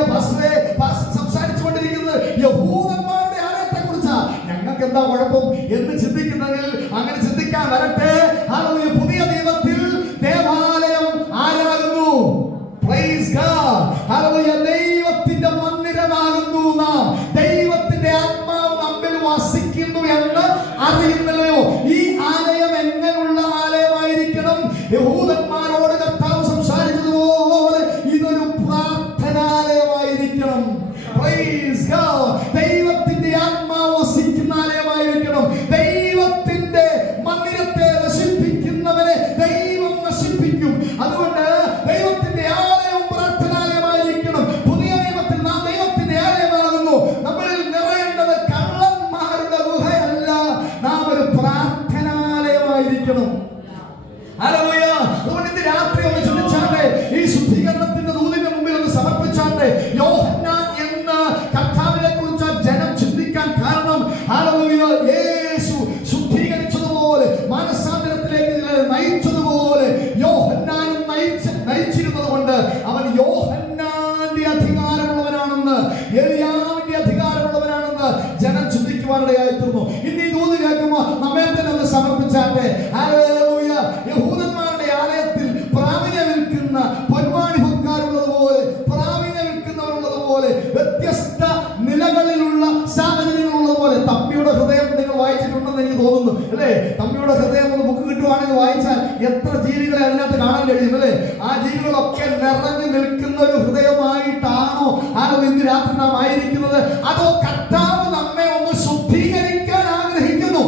സംസാരിച്ചുകൊണ്ടിരിക്കുന്നത് യഹൂദന്മാരുടെ ആലയത്തെ കുറിച്ചാ. ഞങ്ങൾക്ക് എന്താ കുഴപ്പം എന്ന് ചിന്തിക്കുന്നെങ്കിൽ അങ്ങനെ ചിന്തിക്കാൻ വരട്ടെ. ഹല്ലേലൂയ, പുതിയ നിയമത്തിൽ ദേവാലയം ആരാകുന്നു? Praise God. ഹല്ലേലൂയ, ദൈവത്തിന്റെ മന്ദിരമാകുന്നു നാം. ദൈവത്തിന്റെ ആത്മാവ് നമ്മിൽ വസിക്കുന്നു എന്ന് അറിയുന്നല്ലോ. ഈ ആലയം എങ്ങനെയുള്ള ആലയമായിരിക്കണം? യഹൂദന്മാരോട് കർത്താവ് സംസാരിച്ചതുപോലെ ഇതൊരു പ്രാർത്ഥനാലയമായിരിക്കണം. Praise God. ദൈവത്തിന്റെ ആത്മാവ് വസിക്കുന്ന ആലയമായിരിക്കണം. ദൈവത്തിന്റെ മന്ദിരത്തെ നശിപ്പിക്കുന്നവരെ ദൈവം നശിപ്പിക്കും. അതുകൊണ്ട് ദൈവത്തിന്റെ ആലയം പ്രാർത്ഥനാലയമായിരിക്കണം. പുതിയ നിയമത്തിൽ നാം ദൈവത്തിന്റെ ആലയമാകുന്നു. നമ്മളിൽ നിറയേണ്ടത് കള്ളന്മാരുടെ ഗുഹയല്ല, നാം ഒരു പ്രാർത്ഥനാലയമായിരിക്കണം. ഹല്ലേലൂയ. അതുകൊണ്ട് ഇന്ന് രാത്രി ഒന്ന് ചിന്തിച്ചാട്ടെ, ഈ ശുദ്ധീകരണത്തിന്റെ ദൂതിന്റെ മുമ്പിൽ ഒന്ന് സമർപ്പിച്ചാട്ടെ. യോഹന്നാൻ എന്ന കർത്താവിനെ കുറിച്ച് ജനം ചിന്തിക്കാൻ കാരണം ഹല്ലേലൂയ, യേശു ശുദ്ധീകരിച്ചതുപോലെ മാനസാന്തരത്തിലേക്ക് നയിച്ചതുപോലെ യോഹന്നാനും നയിച്ചിരുന്നത് കൊണ്ട് അവൻ യോഹന്നാന്റെ അധികാരമുള്ളവനാണെന്ന്, ഏലിയാവിന്റെ അധികാരമുള്ളവനാണെന്ന് ജനം ചിന്തിക്കുവാനിടയായി തീർന്നു. ഇന്ന് ഈ ദൂത് കേൾക്കുമ്പോൾ നമ്മെ തന്നെ ഒന്ന് സമർപ്പിച്ചാട്ടെ. ഹല്ലേലൂയ. യഹൂദന്മാരുടെ ആലയത്തിൽ പ്രാവിനെ വിൽക്കുന്ന പൊൻവാണിഭക്കാരുള്ളതുപോലെ, പ്രാവിനെ വിൽക്കുന്നവരുള്ളതുപോലെ, വ്യത്യസ്ത നിലകളിലുള്ള സാഹചര്യങ്ങളുള്ളതുപോലെ. തമ്പിയുടെ ഹൃദയം നിങ്ങൾ വായിച്ചിട്ടുണ്ടെന്ന് എനിക്ക് തോന്നുന്നു അല്ലേ. തമ്പിയുടെ ഹൃദയം ഒന്ന് ബുക്ക് കിട്ടുവാണെങ്കിൽ വായിച്ചാൽ എത്ര ജീവികളെ അതിനകത്ത് കാണാൻ കഴിയും അല്ലേ. ആ ജീവികളൊക്കെ നിറഞ്ഞു നിൽക്കുന്ന ഒരു ഹൃദയമായിട്ടാണോ ഇന്ന് രാത്രി നാം ആയിരിക്കുന്നത്? അതോ കർത്താവ് നമ്മെ ഒന്ന് ശുദ്ധീകരിക്കാൻ ആഗ്രഹിക്കുന്നു?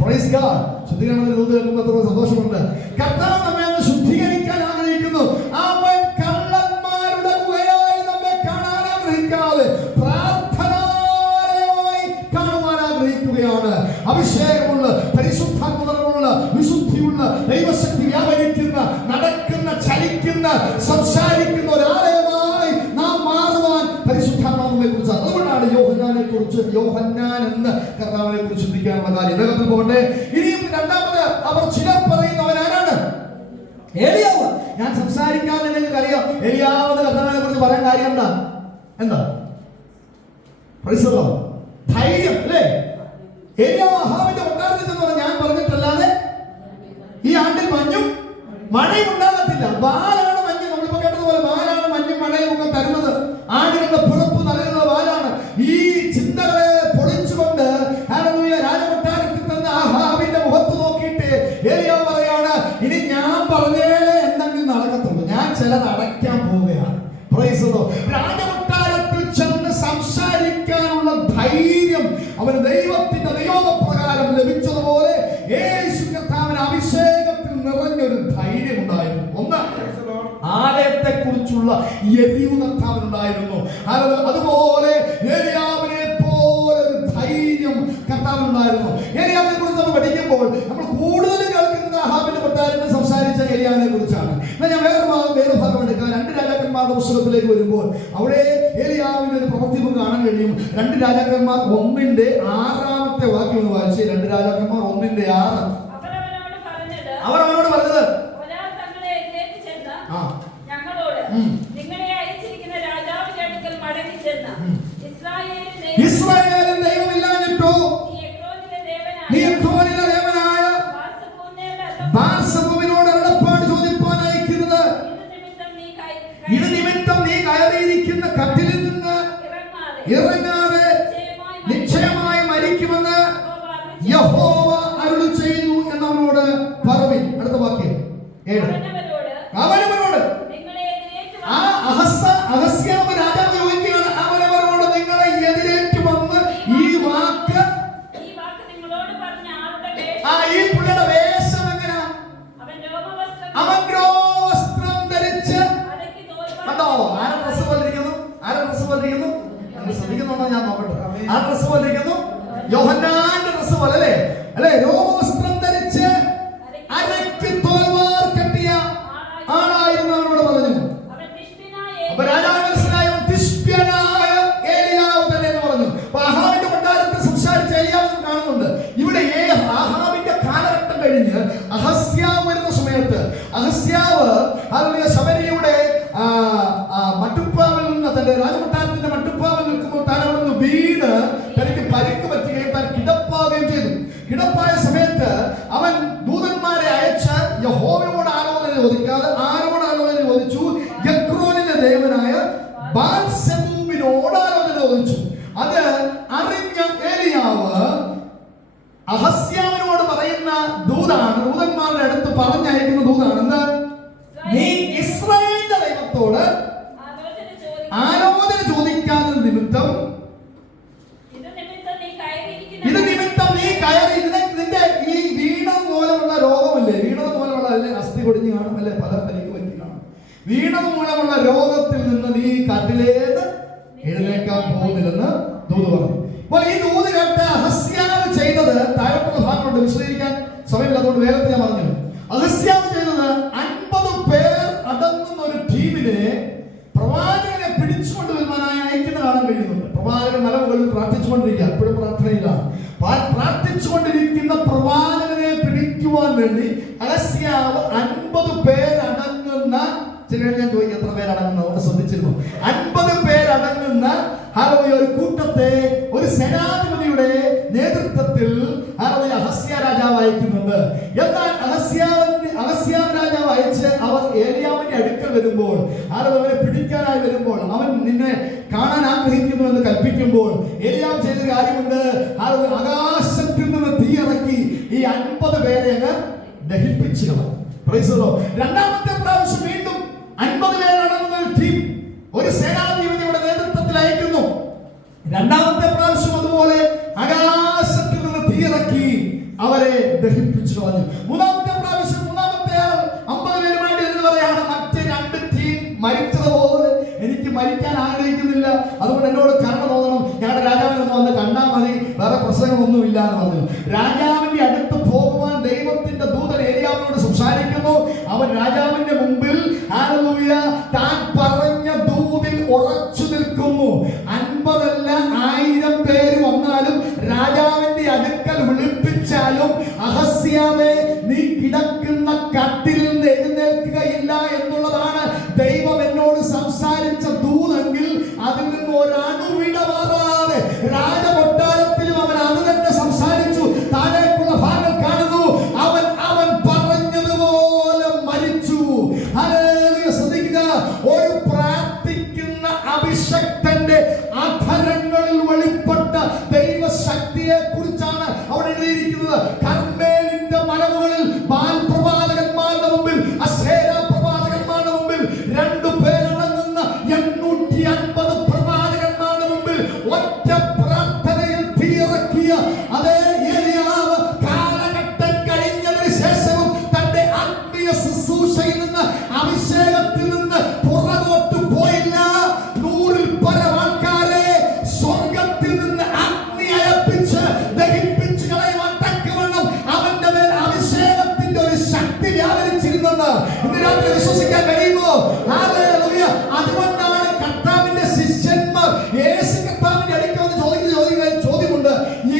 Praise God. ശുദ്ധീകരണത്തിന് ദൂത് കേൾക്കുമ്പോൾ സന്തോഷമുണ്ട്. കർത്താവ് നമ്മെ ഒന്ന് ശുദ്ധീകരിക്കാൻ ആഗ്രഹിക്കുന്നു. അവൻ കള്ളന്മാരുടെ ഗുഹയായി നമ്മെ കാണാൻ ആഗ്രഹിക്കാതെ പ്രാർത്ഥനാലയമായി കാണുവാൻ ആഗ്രഹിക്കുകയാണ്. അഭിഷേകമുള്ള, പരിശുദ്ധാത്മമുള്ള, വിശുദ്ധിയുള്ള, ദൈവശക്തി വ്യാപരിക്കുന്ന, നടക്കുന്ന, ചലിക്കുന്ന, സംസാരിക്കുന്ന ഒരു ആലയമായി നാം മാറുവാൻ പരിശുദ്ധാത്മാവിനെ കുറിച്ച്. അതുകൊണ്ടാണ് യോഹന്നാനെ കുറിച്ച്, യോഹന്നാൻ എന്ന കർത്താവിനെ കുറിച്ച് ചിന്തിക്കാനുള്ള കാര്യം. വേഗത്തിൽ പോകട്ടെ. ഇനിയും രണ്ടാമത് അവർ ചിലർ പറയുന്നവൻ ആരാണ്? ഏലിയാവ്. ഞാൻ സംസാരിക്കാതെ നിങ്ങൾക്ക് അറിയാം ഏലിയാവ് കർത്താവിനെ കുറിച്ച് പറയാൻ കാര്യം എന്താ? എന്താ? ധൈര്യം അല്ലേ. ഏലിയാവ് അഹാബിന്റെ കൊട്ടാരത്തിൽ എന്ന് പറഞ്ഞാൽ ഞാൻ പറഞ്ഞിട്ടല്ലാതെ ഈ ആണ്ടിൽ മഞ്ഞും മഴയും ഉണ്ടാകത്തില്ല. വാലാണ് മഞ്ഞ്. നമ്മളിപ്പോ കേട്ടതുപോലെ വാലാണ് മഞ്ഞും മഴയും ഒക്കെ തരുന്നത്. ആടുകളുടെ പിറപ്പ് നൽകുന്നത് വാലാണ്. ഈ ചിന്തകളെ പൊളിച്ചുകൊണ്ട് ഹല്ലേലൂയ രാജകൊട്ടാരത്തിൽ തന്നെ അഹാബിന്റെ മുഖത്ത് നോക്കിയിട്ട് ഏലിയാവ് പറയാണ്, ഇനി ഞാൻ പറഞ്ഞേ എന്തെങ്കിലും നടക്കത്തുള്ളൂ, ഞാൻ ചിലത് അടയ്ക്കാൻ പോവുകയാണ്. Price the Lord. രാജകൊട്ടാരത്തിൽ ചെന്ന് സംസാരിക്കാനുള്ള ധൈര്യം അവന് ദൈവത്തിന്റെ നിയോഗപ്രകാരം ലഭിച്ചതുപോലെ യേശു കർത്താവിന് അഭിഷേകത്തിൽ നിറഞ്ഞൊരു ധൈര്യം ഉണ്ടായിരുന്നു. ഒന്ന്, ആലയത്തെ കുറിച്ചുള്ള എരിവ് കർത്താവിനുണ്ടായിരുന്നു. അതുപോലെ ഏലിയാവിനെ പോലെ ഒരു ധൈര്യം കർത്താവിനുണ്ടായിരുന്നു. ഏലിയാവിനെ കുറിച്ച് നമ്മൾ പഠിക്കുമ്പോൾ നമ്മൾ കൂടുതൽ കേൾക്കുന്നത് അഹാബിന്റെ കൊട്ടാരത്തിൽ സംസാരിച്ച ഏലിയാവിനെ കുറിച്ചാണ്. എന്നാൽ ഞാൻ വേറെ ഭാഗം എടുക്കാം. 2 രാജാക്കന്മാരുടെ പുസ്തകത്തിലേക്ക് വരുമ്പോൾ അവിടെ ഏലിയാവിന്റെ ഒരു പ്രവൃത്തി കാണാൻ കഴിയും. 2 രാജാക്കന്മാർ 1:6 വാക്യം ഒന്ന് വായിച്ച്. 2 രാജാക്കന്മാർ 1:6. അവർ അവനോട് പറഞ്ഞത്, അവനവരോട് ആ അഹസ്യാവ് രാജാവ് ചോദിക്കുകയാണ്, അവനവരോട് നിങ്ങളെ എതിരേറ്റ് വന്ന് ഈ വാക്ക് ഈ പുള്ളിയുടെ വേഷം എങ്ങനെയാ? അവൻ വസ്ത്രം ധരിച്ച് കണ്ടോ? ആരെ ഡ്രസ് പോലിരിക്കുന്നു? ആരെ ഡ്രസ് പോലിരിക്കുന്നു? ശ്രദ്ധിക്കുന്നുണ്ടോ? ഞാൻ നോക്കട്ടെ. ആ ഡ്രസ് പോലിരിക്കുന്നു യോഹന്നാന്റെ ഡ്രസ് പോലെ അല്ലേ? അല്ലെ? രോമവസ്ത്രം ധരിച്ച് അരയ്ക്ക് തോൽവാർ കെട്ടിയ ആളായിരുന്നു അവനോട് പറഞ്ഞു. അപ്പൊ രാജാവ് മനസ്സിലായി, തിശ്ബ്യനായ ഏലിയാവ് തന്നെ എന്ന് പറഞ്ഞു. അപ്പൊ ആഹാബിന്റെ കൊട്ടാരത്തിൽ സംസാരിച്ച ഏലിയാവ് കാണുന്നുണ്ട്. ഇവിടെ ആഹാബിന്റെ കാലഘട്ടം കഴിഞ്ഞ് അഹസ്യാവ് വരുന്ന സമയത്ത് അഹസ്യാവ് ശബരിയുടെ മട്ടുപ്പാവിൽ നിന്ന്, തന്റെ രാജകൊട്ടാരത്തിന്റെ മട്ടുപ്പാവിൽ നിൽക്കുമ്പോൾ താൻ അവിടെ നിന്ന് വീണ് തനിക്ക് പരിക്ക് പറ്റുകയും താൻ കിടപ്പാവുകയും ചെയ്തു. കിടപ്പായ സമയത്ത് അവൻ ദൂതന്മാരെ അയച്ച് യഹോവയോട് ആലോചന ചോദിക്കാതെ ആരോട് ആലോചന ചോദിച്ചു? എക്രോനിലെ ദേവനായ ബാൽസെബൂബിനോട് ആലോചന ചോദിച്ചു. അത് അറിഞ്ഞ ഏലിയാവ് അഹസ്യാവിനോട് പറയുന്ന ദൂതാണ്, ദൂതന്മാരുടെ അടുത്ത് പറഞ്ഞയക്കുന്ന ദൂതാണ്. എന്താ? നീ ഇസ്രായേലിന്റെ ദൈവത്തോട് ആലോചന ചോദിക്കാത്ത നിമിത്തം ഇത് നിമിത്തം നീ കയറി നിന്റെ ഈ വീണത് മൂലമുള്ള രോഗമല്ലേ, വീണത് മൂലമുള്ള അതിലെ അസ്ഥി കൊടിഞ്ഞു കാണും അല്ലെ, പല തനിക്ക് പറ്റി കാണും. വീണത് മൂലമുള്ള രോഗത്തിൽ നിന്ന് നീ കട്ടിലേന്ന് എഴുന്നേക്കാൻ പോകുന്നില്ലെന്ന് ദൂത് പറഞ്ഞു. അപ്പോൾ ഈ ദൂത് കേട്ട് അഹസ്യാവ് ചെയ്തത്, താഴോട്ടുള്ള ഭാഗമുണ്ട്, വിശദീകരിക്കാൻ സമയമില്ല, അതുകൊണ്ട് വേഗത്തിൽ ഞാൻ പറഞ്ഞു. അഹസ്യാവ് ചെയ്തത് 50 പേർ അടങ്ങുന്ന ഒരു ടീമിനെ പ്രവാചകനെ പിടിച്ചുകൊണ്ട് വരുവാനായി അയക്കുന്ന കാണാൻ കഴിയുന്നുണ്ട്. പ്രവാചകൻ മലമുകളിൽ പ്രാർത്ഥിച്ചുകൊണ്ടിരിക്കുക, എപ്പോഴും പ്രാർത്ഥനയില്ല, പ്രാർത്ഥിച്ചുകൊണ്ടിരിക്കുന്ന പ്രവാചകനെ പിടിക്കുവാൻ വേണ്ടി അഹസ്യാവ് 50 പേരടങ്ങുന്ന, ഞാൻ ചോദിക്കും എത്ര പേരടങ്ങുന്ന, അവിടെ ശ്രദ്ധിച്ചിരുന്നു, 50 പേരടങ്ങുന്ന ഒരു കൂട്ടത്തെ ഒരു സേനാധിപതിയുടെ നേതൃത്വത്തിൽ അഹസ്യ രാജാവ് അയക്കുന്നുണ്ട്. എന്നാൽ അഹസ്യാവ് രാജാവ് അയച്ച് അവർ ഏലിയാവിന്റെ അടുക്കൽ വരുമ്പോൾ, അവനെ പിടിക്കാനായി വരുമ്പോൾ, അവൻ നിന്നെ കാണാൻ ആഗ്രഹിക്കുന്നു എന്ന് കൽപ്പിക്കുമ്പോൾ ഏലിയാവ് ചെയ്ത കാര്യമുണ്ട്. ആകാശത്തിൽ നിന്ന് തീയിറക്കി ഈ 50 പേരെ അങ്ങ് ദഹിപ്പിച്ചു കളഞ്ഞു. രണ്ടാമത്തെ പ്രാവശ്യം വീണ്ടും 50 പേരടങ്ങുന്ന ഒരു ടീം ഒരു സേനാധിപതിയുടെ നേതൃത്വത്തിൽ അയക്കുന്നു. രണ്ടാമത്തെ പ്രാവശ്യം അതുപോലെ ആകാശത്തിൽ നിന്ന് തീയിറക്കി അവരെ ദഹിപ്പിച്ചു കളഞ്ഞു. മൂന്നാമത്തെ പ്രാവശ്യം മൂന്നാമത്തെ ആൾ 50 പേരുമായിട്ട് എന്ന് പറയാണ്, മറ്റ് 2 ടീം മരിച്ചതുപോലെ എനിക്ക് മരിക്കാൻ ആഗ്രഹിക്കുന്നില്ല, അതുകൊണ്ട് എന്നോട് കരുണ തോന്നണം, ഞങ്ങളുടെ രാജാവിനെ വന്ന് കണ്ടാൽ മതി, വേറെ പ്രശ്നങ്ങളൊന്നുമില്ല എന്ന് പറഞ്ഞു. രാജാവിന്റെ അടുത്ത് പോകുവാൻ ദൈവത്തിന്റെ ദൂതൻ ഏലിയാവിനോട് സംസാരിക്കുന്നു. അവൻ രാജാവിന്റെ മുമ്പിൽ താൻ പറഞ്ഞ ദൂതിൽ ഉറച്ചു നിൽക്കുന്നു. 50 അല്ല 1000 പേര് വന്നാലും രാജാവിന്റെ അടുക്കൽ വിളിപ്പിച്ചാലും അഹസ്യാവേ നീ കിടക്കുന്ന കട്ടിലിൽ നിന്ന് എഴുന്നേൽക്കുകയില്ല എന്നുള്ളതാണ് ദൈവം എന്നോട് സംസാരിച്ച ദൂതെങ്കിൽ അതിൽ നിന്ന് ഒരണുവിട മാറാതെ രാജകൊട്ടാരത്തിലും അവൻ അത് തന്നെ സംസാരിച്ചു. താഴേക്കുള്ള ഭാഗം കാണുന്നു, അവൻ പറഞ്ഞതുപോലെ മരിച്ചു. ശ്രദ്ധിക്കുക, ഒരു പ്രാർത്ഥിക്കുന്ന അഭിഷക്തന്റെ അധരങ്ങളിൽ വെളിപ്പെട്ട ദൈവശക്തിയെ കുറിച്ചാണ് അവിടെ എഴുതിയിരിക്കുന്നത്. കർമ്മേലിന്റെ മലമുകളിൽ ബാൽ പ്രവാചകന്മാരുടെ മുമ്പിൽ, അശേര പ്രവാചകന്മാരുടെ മുമ്പിൽ, 2 പേരടങ്ങുന്ന 850 പ്രവാചകന്മാരുടെ മുമ്പിൽ ഒറ്റ പ്രാർത്ഥനയിൽ തീയിറക്കിയ അതേ ഏലിയാവ് കാലഘട്ടം കഴിഞ്ഞതിന് ശേഷവും തന്റെ ആത്മീയ ശുശ്രൂഷയിൽ നിന്ന്, അഭിഷേകത്തിൽ നിന്ന് പുറകോട്ട് പോയില്ല. 100-ൽ പരം ആൾക്കാരെ സ്വർഗത്തിൽ നിന്ന് അഗ്നി അയപ്പിച്ച് ദഹിപ്പിച്ച് കളയുവാൻ തക്കവണ്ണം അവന്റെ മേൽ അഭിഷേകത്തിന്റെ ഒരു ശക്തി വ്യാപരിച്ചിരുന്നെന്ന് ഇന്ന് രാത്രി വിശ്വസിക്കാൻ കഴിയുമോ? ഹല്ലേലൂയ. അതുകൊണ്ടാണ് കർത്താവിന്റെ ശിഷ്യന്മാർ യേശു കർത്താവിന്റെ അടുക്കൽ വന്ന് ചോദിക്കുന്ന ചോദ്യമുണ്ട്,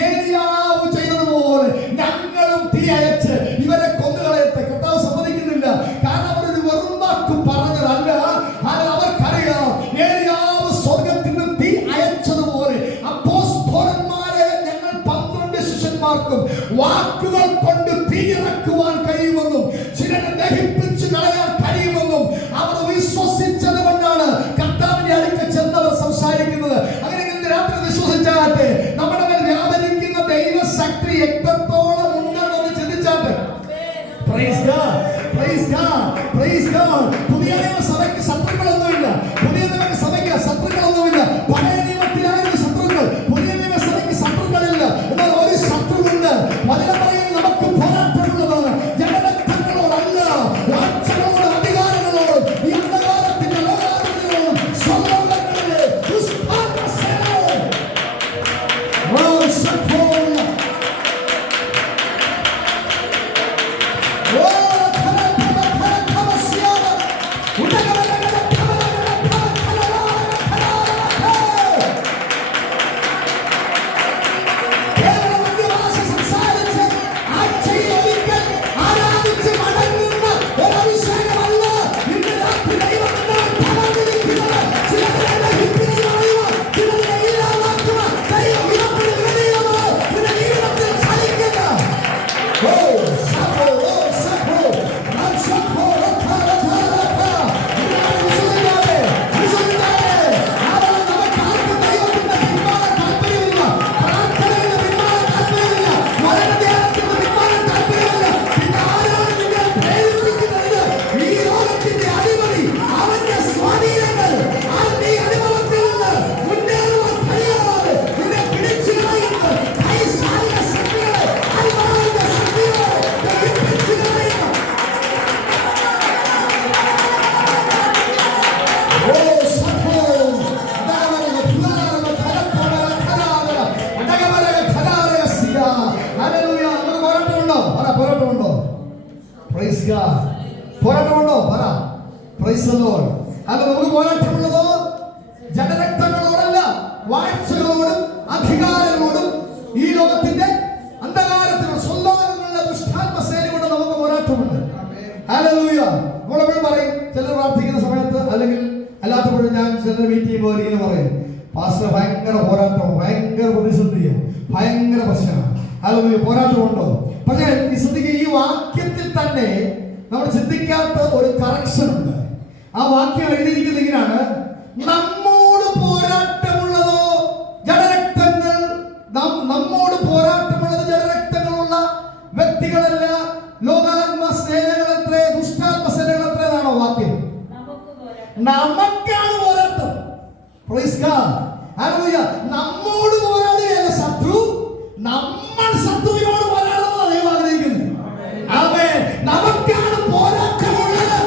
ഏലിയാവ് ചെയ്തതുപോലെ ഞങ്ങളും തീ അയച്ച് ഇവരെ കൊന്നുകളയട്ടെ. കർത്താവ് സമ്മതിക്കുന്നില്ല, കാരണം അവരൊരു വെറും വാക്ക് പറഞ്ഞതല്ല. അവർക്കറിയാം ഏലിയാവ് സ്വർഗത്തിൽ നിന്ന് തീ അയച്ചതുപോലെ അപ്പോസ്തലന്മാരെ ഞങ്ങൾ 12 ശിഷ്യന്മാർക്കും വാക്കുകൾ കൊണ്ട് തീയിറക്കുവാൻ കഴിയുമെന്നും ചിലരെ ദഹിപ്പിച്ചു കളയാൻ കഴിയുമെന്നും അവർ വിശ്വസിച്ചത് കൊണ്ടാണ് കർത്താവിന്റെ അടുക്കൽ ചെന്നവർ സംസാരിക്കുന്നത്. അങ്ങനെ ഇന്ന് രാത്രി വിശ്വസിച്ചാട്ടെ, നമ്മുടെ മേൽ വ്യാപരിക്കുന്ന ദൈവശക്തി എത്രത്തോളം ഉണ്ടെന്ന് ചിന്തിച്ചാട്ടെ. Praise God. Praise God. God. Praise God. പുതിയ നിയമസഭയ്ക്ക് ശത്രുക്കളൊന്നുമില്ല. പുതിയ നിയമസഭയ്ക്ക് ശത്രുക്കളൊന്നുമില്ല. പഴയ നിയമത്തിലായിരുന്നു ശത്രുക്കൾ. പുതിയ നിയമസഭയ്ക്ക് ശത്രുക്കളില്ല. എന്നാൽ ഒരു ശത്രുവുണ്ട്. വചനം പറയുന്നത് നമുക്ക് പോരാട്ടമുള്ളത് ജനരക്തങ്ങളോടല്ല, രാജ്യങ്ങളോടും അധികാരങ്ങളോടും ഈ അന്ധകാരത്തിന്റെ ലോകാധിപതികളോടും സ്വലോകങ്ങളിലെ ദുഷ്ടാത്മസേനയോടും. പോരാട്ടമുണ്ടോ? പറ. Price the Lord. അല്ല, നമുക്ക് പോരാട്ടമുള്ളതോ ജനരക്തങ്ങളോടല്ല, വാഴ്ചകളോടും അധികാരങ്ങളോടും ഈ ലോകത്തിന്റെ അന്ധകാരത്തിലുള്ള സ്വന്തങ്ങളിലെ ദുഷ്ടാത്മസേനയോട് നമുക്ക് പോരാട്ടമുണ്ട്. ഹല്ലേലൂയ. നമ്മളെപ്പോഴും പറയും, ചിലർ പ്രാർത്ഥിക്കുന്ന സമയത്ത് അല്ലെങ്കിൽ അല്ലാത്തപ്പോഴും ഞാൻ ചിലർ മീറ്റ് ചെയ്യുമ്പോൾ ഇങ്ങനെ പറയും, പാസ്റ്റർ ഭയങ്കര പോരാട്ടം, ഭയങ്കര പ്രതിസന്ധിയും, ഭയങ്കര പ്രശ്നമാണ്. ഹല്ലേലൂയ. പോരാട്ടമുണ്ടോ? പക്ഷേ ഈ വാക്യത്തിൽ തന്നെ നമ്മൾ ചിന്തിക്കാത്ത ഒരു കറക്ഷൻ ഉണ്ട്. ആ വാക്യം എഴുതിയിരിക്കുന്നത് ഇങ്ങനെയാണ്: നമ്മോട് പോരാട്ടമുള്ളതോ ജനരക്തങ്ങൾ, നമ്മോട് പോരാട്ടമുള്ളത് ജനരക്തങ്ങളുള്ള വ്യക്തികളല്ല, ലോകാത്മ സേനകളത്രേ, ദുഷ്ടാത്മ സേനകളത്രേ എന്നാണോ വാക്യം? നമുക്കാണ് പോരാട്ടം. Praise God. ഹല്ലേലൂയ. നമ്മോട് പോരാടുകയല്ല ശത്രു, നമ്മൾ ശത്രുവിനോട് പോരാടുന്നതാണ് ദൈവം ആഗ്രഹിക്കുന്നത്. ആമേൻ. നമുക്കാണ് പോരാട്ടമുള്ളത്.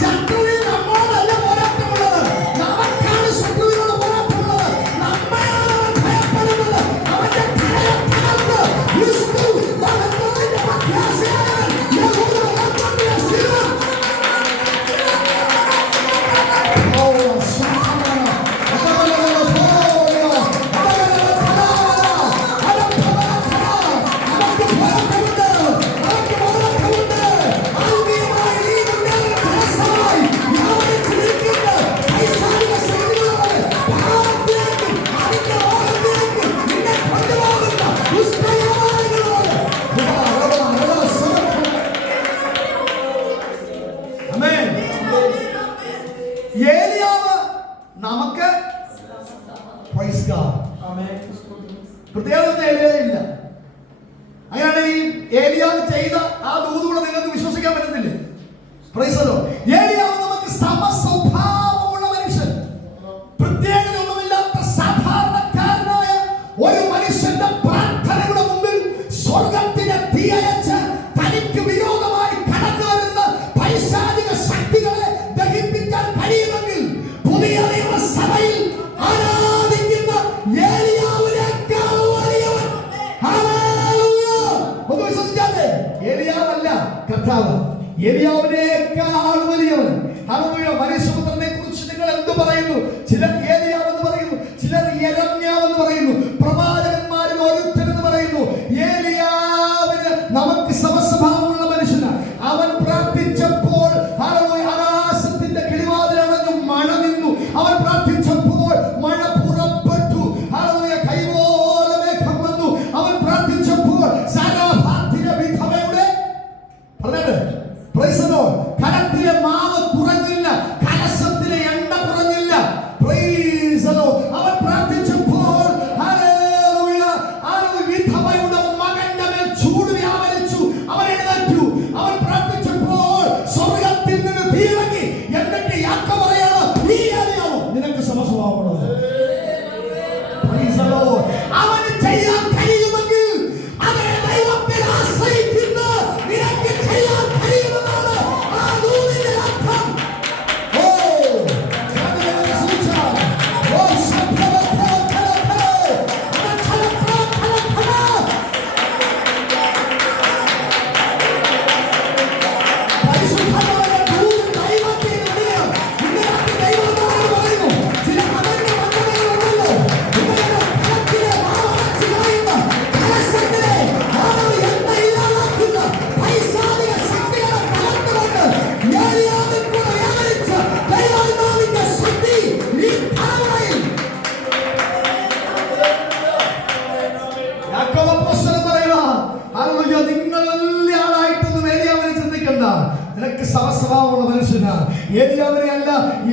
ശത്രുവിന് നമ്മോടല്ല പോരാട്ടമുള്ളത്. നമുക്കാണ് ശത്രുവിനോട് പോരാട്ടമുള്ളത്. നമ്മളാണ് അവൻ ഭയപ്പെടുന്നത്. അവന്റെ ഭയം തകർന്ന് ക്രിസ്തു മഹത്വത്തിന്റെ പ്രത്യാശയായവൻ യഹൂദ മഹത്വത്തിന്റെ ശിരം. ഏലിയാവ് നമുക്ക് പ്രത്യേകത ഏലിയയില്ല. അങ്ങനെയാണെങ്കിൽ ഏലിയാവ് ചെയ്ത ആ ദൂതുകൂടെ നിങ്ങൾക്ക് വിശ്വസിക്കാൻ പറ്റുന്നില്ലേ? Praise the lord. ഏലിയാവ് നമുക്ക് സമസ്വഭാവമുള്ള മനുഷ്യൻ, പ്രത്യേകതയൊന്നുമില്ലാത്ത സാധാരണക്കാരനായ ഒരു മനുഷ്യന്റെ പ്രാർത്ഥനയുടെ മുമ്പിൽ സ്വർഗത്തിന്റെ തീ അയച്ച് തനിക്ക് വിരോധമായി കടന്നു വരുന്ന പൈശാചിക ശക്തികളെ ദഹിപ്പിക്കാൻ കഴിയുമെങ്കിൽ പുതിയ നിയമസഭയിൽ ആരാധിക്കുന്ന ഏലിയാവിനേക്കാൾ വലിയവൻ. ഹല്ലേലൂയ. ഒന്ന് വിശ്വസിച്ചാലേ, ഏലിയാവല്ല കർത്താവ്, ഏലിയാവിനേക്കാൾ വലിയവൻ. ഹല്ലേലൂയ. മനുഷ്യപുത്രനെ കുറിച്ച് നിങ്ങൾ എന്ത് പറയുന്നു? ചിലർ ഏലിയാവ് എന്ന് പറയുന്നു, ചിലർ യെരമ്യാവ് എന്ന് പറയുന്നു, പ്രവാചകന്മാരിൽ ഒരുത്തനെന്ന് പറയുന്നു. ഏലിയാവിന് നമുക്ക് സമസ്വഭാവമുള്ള മനുഷ്യനാണ്. അവൻ പ്രാർത്ഥിച്ചപ്പോൾ ആകാശത്തിന്റെ കിളിവാതിലടഞ്ഞു, മഴ നിന്നു. അവൻ പ്രാർത്ഥിച്ചപ്പോൾ മഴ പുറപ്പെട്ടു. കൈപോലെ മേഘം വന്നു. അവൻ പ്രാർത്ഥിച്ചപ്പോൾ സാരാഭാത്തിലെ വിധവയുടെ കടത്തിലെ മാവ് കുറഞ്ഞില്ല, കലശത്തിലെ എണ്ണ കുറഞ്ഞില്ല. സ്വഭാവമുള്ള മനുഷ്യനാണ്. ഏലിയാവിനെ അല്ല,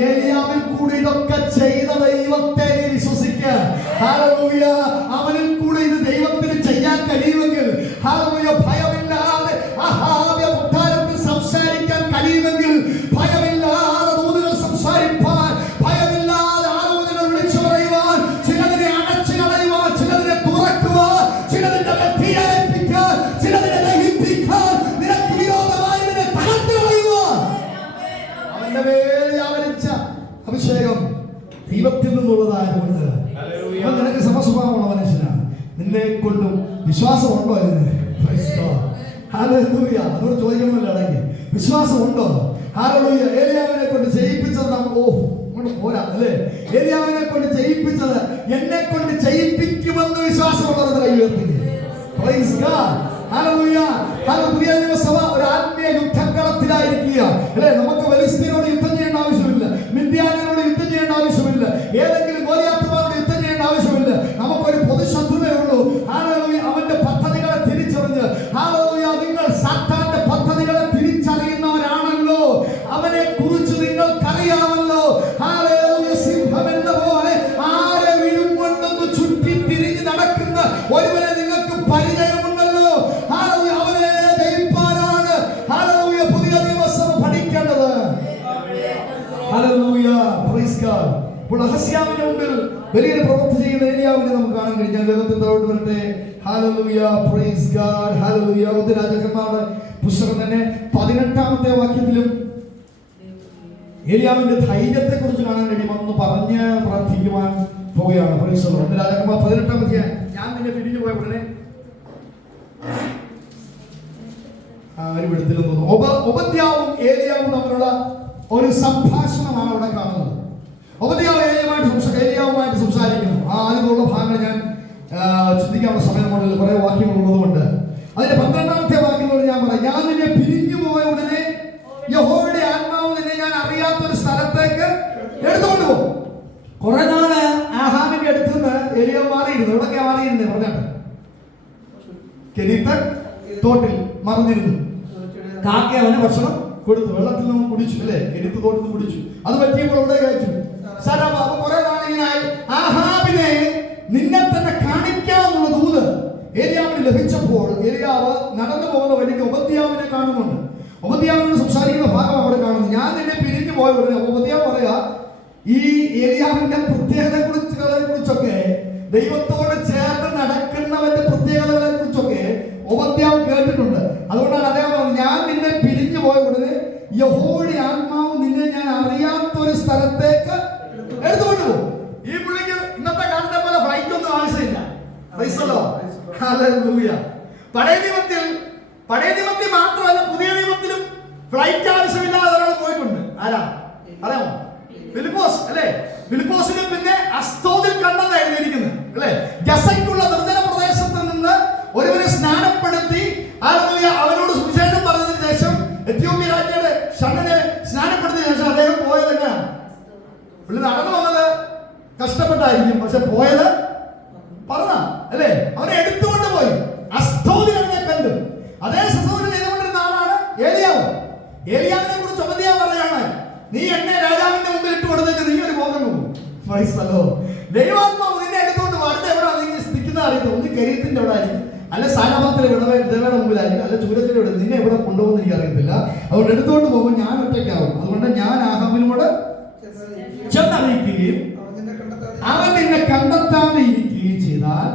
ഏലിയാവിൽ കൂടി ഇതൊക്കെ ചെയ്ത ദൈവത്തെ വിശ്വസിക്കുക. ഹല്ലേലൂയ. അവനിൽ കൂടി ഇത് ദൈവത്തിന് ചെയ്യാൻ കഴിയുമെങ്കിൽ, ഹല്ലേലൂയ, ഭയമില്ലാതെ അഹാബ്യ കൊട്ടാരത്തിൽ സംസാരിക്കാൻ കഴിയുമെങ്കിൽ, ഭയമില്ലാതെ ദൂതകൾ സംസാരിപ്പാൻ, ഭയമില്ലാതെ ആലോചനകൾ വിളിച്ചു പറയുവാൻ, ചിലതിനെ അടച്ചു കളയുവാൻ, ചിലതിനെ തുറക്കുവാൻ, ചിലതിന്റെ തീരേൽപ്പിക്കാൻ, ചിലതിനെ ദഹിപ്പിക്കാൻ, നിനക്ക് വിരോധമായി തകർത്ത് കളയുവാൻ അവന്റെ മേൽ വ്യാപരിച്ച അഭിഷേകം ദൈവത്തിൽ നിന്നുള്ളതായതുകൊണ്ട് അവൻ നിനക്ക് സമസ്വഭാവമുള്ള മനുഷ്യനാണ്. നിന്നെ കൊണ്ടും വിശ്വാസമുണ്ടോ ഇതിന്? ഹല്ലേലൂയ. അതോട് ചോദിക്കണമല്ലോ ഇടയ്ക്ക്, വിശ്വാസമുണ്ടോ? ഹല്ലേലൂയ. ഏലിയാവിനെ കൊണ്ട് ചെയ്യിപ്പിച്ചത് അങ്ങോട്ട് പോരാ അല്ലേ? ഏലിയാവിനെ കൊണ്ട് ചെയ്യിപ്പിച്ചത് എന്നെ കൊണ്ട് ചെയ്യിപ്പിക്കുമെന്ന് വിശ്വാസമുള്ളത് കൈ ഉയർത്തുക. Praise God. ഹല്ലേലൂയ. പുതിയ നിയമസഭ ഒരു ആത്മീയ യുദ്ധക്കളത്തിലായിരിക്കുക അല്ലേ? നമുക്ക് ഫെലിസ്തീനോട് യുദ്ധം ചെയ്യേണ്ട ആവശ്യമില്ല, മിദ്യാന്യരോട് യുദ്ധം ചെയ്യേണ്ട ആവശ്യമില്ല, ഏതെങ്കിലും ഗോലിയാത്തുമാരോട് യുദ്ധം ചെയ്യേണ്ട ആവശ്യമില്ല. നമുക്കൊരു പൊതുശത്രുവേ ഉള്ളൂ. ഹല്ലേലൂയ. അവന്റെ പദ്ധതികളെ തിരിച്ചറിഞ്ഞ്, ഹല്ലേലൂയ, നിങ്ങൾ സാത്താന്റെ പദ്ധതികളെ തിരിച്ചറിയുന്നവരാണല്ലോ, അവനെ കുറിച്ച് നിങ്ങൾക്കറിയാമല്ലോ. ഹല്ലേലൂയ. സിംഹമെന്ന പോലെ ആരെ വിഴുങ്ങുണ്ടെന്ന് ചുറ്റി തിരിഞ്ഞ് നടക്കുന്ന ഒരുവനെ നിങ്ങൾക്ക് പരിചയമുണ്ടല്ലോ. ഹല്ലേലൂയ. അവനെ ജയിപ്പാനാണ് ഹല്ലേലൂയ പുതിയ നിയമസഭ പഠിക്കേണ്ടത്. ഹല്ലേലൂയ. Praise God. ഇപ്പോൾ അഹസ്യാവിന്റെ മുമ്പിൽ വലിയൊരു പ്രവൃത്തി ചെയ്യുന്ന ഏലിയാവിനെ നമുക്ക് കാണാൻ കഴിഞ്ഞാൽ വേദത്തിൽ താഴോട്ട് വരട്ടെ. ഹല്ലേലൂയ. Praise God. ഹല്ലേലൂയ. ഒന്ന് രാജാക്കന്മാരുടെ പുസ്തകം തന്നെ 18-ാമത്തെ വാക്യത്തിലും ഏലിയാവിന്റെ ധൈര്യത്തെ കുറിച്ച് കാണാൻ കഴിയും. ഒന്ന് പറഞ്ഞ് പ്രാർത്ഥിക്കുവാൻ പോവുകയാണ്. Price the Lord. ഒന്ന് രാജാക്കന്മാർ 18-ാം അധ്യായം. ഞാൻ നിന്നെ പിരിഞ്ഞു പോയ ഉടനെ ഒബദ്യാവും ഏലിയാവും തമ്മിലുള്ള ഒരു സംഭാഷണമാണ് അവിടെ കാണുന്നത്. ഒബദ്യാവ് ഏലിയാവുമായിട്ട് സംസാരിക്കുന്നു. ആദ്യമുള്ള ഭാഗങ്ങൾ ഞാൻ ചിന്തിക്കാനുള്ള സമയമുള്ള കുറെ വാക്യങ്ങൾ ഉള്ളതുകൊണ്ട് അതിന്റെ 12-ാമത്തെ വാക്യങ്ങളോട് ഞാൻ പറയാം. ഞാൻ നിന്നെ പിരിഞ്ഞു പോയ ഉടനെ യഹോവയുടെ ആത്മാവ് നിന്നെ ഞാൻ അറിയാത്തൊരു സ്ഥലത്തേക്ക് എടുത്തുകൊണ്ട് പോകും. കുറെ നാള് ആഹാമിന്റെ അടുത്ത് നിന്ന് ഏലിയാവ് മാറിയിരുന്നു. എവിടൊക്കെയാ മാറിയിരുന്നത് പറഞ്ഞാട്ടെ? കെരീത്ത് തോട്ടിൽ മറഞ്ഞിരുന്നു. കാക്ക അവന് ഭക്ഷണം കൊടുത്തു, വെള്ളത്തിൽ നിന്ന് കുടിച്ചു അല്ലേ? കെരീത്ത് തോട്ടിൽ നിന്ന് കുടിച്ചു. അത് പറ്റിയപ്പോൾ അവിടെ കഴിച്ചു. കുറെ നാളിങ്ങനായി ആഹാബിനെ നിന്നെ തന്നെ കാണിക്കാമെന്നുള്ള ദൂത് ഏലിയാവിന് ലഭിച്ചപ്പോൾ ഏലിയാവ് നടന്നു പോകുന്ന വഴിക്ക് ഒബദ്യാവിനെ കാണുന്നുണ്ട്. ഒബദ്യാവിനോട് സംസാരിക്കുന്ന ഭാഗം അവിടെ കാണുന്നു. ഞാൻ നിന്നെ പിരിഞ്ഞു പോയ ഉടനെ ഒബദ്യാവ് പറയാ, ഈ ഏലിയാവിന്റെ പ്രത്യേകതകളെ കുറിച്ചൊക്കെ, ദൈവത്തോട് ചേർന്ന് നടക്കുന്നവന്റെ പ്രത്യേകതകളെ കുറിച്ചൊക്കെ ഒബദ്യാവ് കേട്ടിട്ടുണ്ട്. അതുകൊണ്ടാണ് അദ്ദേഹം പറഞ്ഞത്, ഞാൻ നിന്നെ പിരിഞ്ഞു പോയ ഉടനെ യഹോവയുടെ ആത്മാവ് നിന്നെ ഞാൻ അറിയാത്തൊരു സ്ഥലത്തേക്ക് എടുത്തുകൊണ്ട് പോകും. ഈ പുള്ളിക്ക് ഇന്നത്തെ കാലത്തെ പോലെ ഫ്ലൈറ്റ് ഒന്നും ആവശ്യമില്ല. പഴയ നിയമത്തിൽ മാത്രമല്ല, പുതിയ നിയമത്തിലും ഫ്ലൈറ്റ് ആവശ്യമില്ലാതെ ഒരാൾ പോയിട്ടുണ്ട്. ആരാ അറിയാമോ? ഫിലിപ്പോസ് അല്ലേ? ഫിലിപ്പോസിനെ പിന്നെ അസ്തോദിൽ കണ്ടെന്ന് എഴുതിയിരിക്കുന്നത് അല്ലേ? ഗസയ്ക്കുള്ള നിർജ്ജന പ്രദേശത്ത് നിന്ന് ഒരുവനെ സ്നാനപ്പെടുത്തി അവനോട് സുവിശേഷം പറഞ്ഞതിന് ശേഷം എത്യോപ്യ രാജ്ഞിയുടെ ഷണ്ണനെ സ്നാനപ്പെടുത്തിയ ശേഷം അദ്ദേഹം പോയത് എങ്ങനെയാണ്? പുള്ളി നടന്നു വന്നത് കഷ്ടപ്പെട്ടായിരിക്കും, പക്ഷെ പോയത് പറഞ്ഞ അല്ലേ? അവനെ എടുത്തുകൊണ്ട് പോയി അസ്തോദിൽ അവനെ കണ്ടു. അതേ ശുശ്രൂഷ ചെയ്തുകൊണ്ടിരുന്ന ആളാണ് ഏലിയാവ്. ഏലിയാവിനെ കുറിച്ച് ഒബദ്യാവ് പറയാണ്, നീ എന്നെ രാജാവിന്റെ മുമ്പിൽ ഇട്ട് കൊടുത്തേക്ക് നീ ഒരു പോകുന്നു. ദൈവാത്മാവ് നിന്നെ എടുത്തുകൊണ്ട് അടുത്ത എവിടെ നിൽക്കുന്ന അറിയില്ല. ഒന്ന് കരീത്തിന്റെ എവിടെ ആയിരിക്കും, അല്ല സാനാപത്തിലെ വിധവയുടെ മുമ്പിലായിരിക്കും, അല്ല ചൂരത്തിന്റെ ഇവിടെ. നിന്നെ എവിടെ കൊണ്ടുപോകുന്ന എനിക്ക് അറിയത്തില്ല. അതുകൊണ്ട് എടുത്തുകൊണ്ട് പോകുമ്പോൾ ഞാൻ ഒറ്റയ്ക്കാവും. അതുകൊണ്ട് ഞാൻ ആഹാബിനോട് ചെന്നറിയിക്കുകയും അവൻ നിന്നെ കണ്ടെത്താതെ ഇരിക്കുകയും ചെയ്താൽ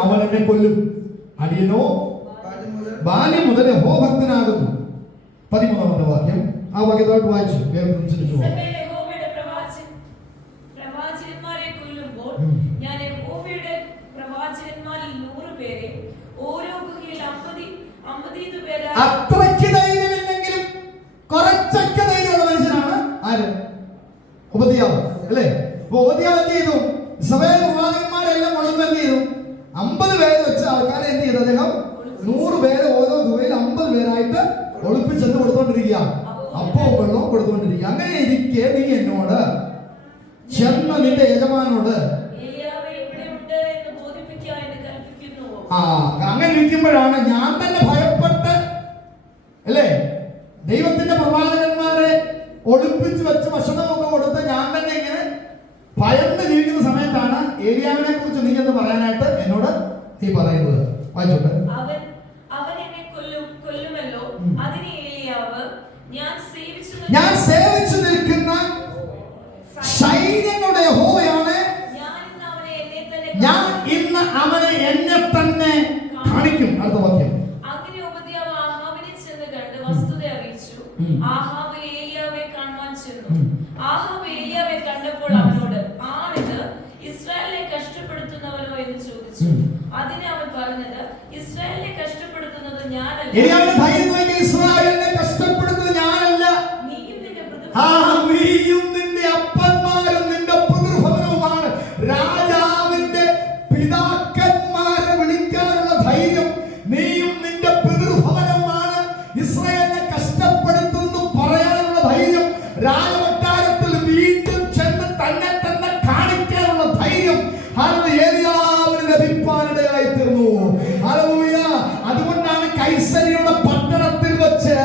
അവൻ എന്നെ കൊല്ലും. അടിയനോ ബാല്യം മുതൽ യഹോഭക്തനാകുന്നു. 13-ാമത്തെ വാക്യം. ആ വാക്യത്തോട്ട് വായിച്ചു അത്രയ്ക്ക് ധൈര്യമില്ലെങ്കിലും കുറച്ചൊക്കെ ധൈര്യമുള്ള മനുഷ്യനാണ് ആര്? ഒബദ്യാവ് അല്ലേ? ഒബദ്യാവ് എന്ത് ചെയ്തു? ഇസ്രായേൽ പ്രവാചകന്മാരെല്ലാം കൊണ്ടുവന്ന് എന്ത് ചെയ്തു? 50 പേര് വെച്ച ആൾക്കാരെ എന്ത് ചെയ്തു? അദ്ദേഹം 100 പേര് ഓരോ ഗുഹയിൽ 50 പേരായിട്ട് ഒളിപ്പിച്ചെന്ന് കൊടുത്തോണ്ടിരിക്കുക. അപ്പവും വെള്ളവും കൊടുത്തോണ്ടിരിക്കുക. അങ്ങനെ ഇരിക്കെ നീ എന്നോട് ചെന്ന നിന്റെ യജമാനോട് അങ്ങനെ ഇരിക്കുമ്പോഴാണ് ഞാൻ തന്നെ ഭയപ്പെട്ട് അല്ലേ ദൈവത്തിന്റെ പ്രവാചകന്മാരെ ഒളിപ്പിച്ച് വെച്ച് ഭക്ഷണമൊക്കെ കൊടുത്ത് ഞാൻ തന്നെ ഇങ്ങനെ ഭയന്ന് ജീവിക്കുന്ന സമയത്താണ് ഏലിയാവിനെ കുറിച്ച് നീ എന്ന് പറയാനായിട്ട് എന്നോട് നീ പറയുന്നത്. വായിച്ചോട്ടെ. അവൻ എന്നെ കൊല്ലുമല്ലോ. അതിന് ഏലിയാവ്, ഞാൻ സേവിച്ചു നിൽക്കുന്ന സൈന്യങ്ങളുടെ യഹോവയാണ്, ഞാൻ ഇന്ന് അവനെ എന്നെ തന്നെ കാണിക്കും. അടുത്ത വാക്യം. അങ്ങനെ ഉപദ്യാവ് ആഹാബിനെ ചെന്ന് കണ്ട് വസ്തുത അറിയിച്ചു. ആഹാബ് ഏലിയാവെ കാണുവാൻ ചെന്നു. ആഹാബ് ഏലിയാവെ കണ്ടപ്പോൾ അവനോട്, ആരിത്, ഇസ്രായേലിനെ കഷ്ടപ്പെടുത്തുന്നവനോ എന്ന് ചോദിച്ചു. അതിന് അവൻ പറഞ്ഞത്, ഇസ്രായേലിനെ കഷ്ടപ്പെടുത്തുന്നത് ഞാനല്ല. ഇസ്രായേലിനെ കഷ്ടപ്പെടുത്തുന്നത് ഞാനല്ല, നീയും നിന്റെ അപ്പന്മാരും നിന്റെ പിതൃഭവനവുമാണ്. രാജാവിന്റെ പിതാക്കന്മാരെ വിളിക്കാനുള്ള ധൈര്യം നീയും നിന്റെ പിതൃഭവനവുമാണ്. ഇസ്രായേലിനെ കഷ്ടപ്പെടുത്തുന്നു പറയാനുള്ള ധൈര്യം, രാജകൊട്ടാരത്തിൽ വീണ്ടും ചെന്ന് തന്നെ തന്നെ കാണിക്കാനുള്ള ധൈര്യം ഏലിയാവിന് ലഭിക്കാനിടയായി തീർന്നു. ഹല്ലേലൂയ. അതുകൊണ്ടാണ് കൈസരിയുടെ പട്ടണത്തിൽ വെച്ച്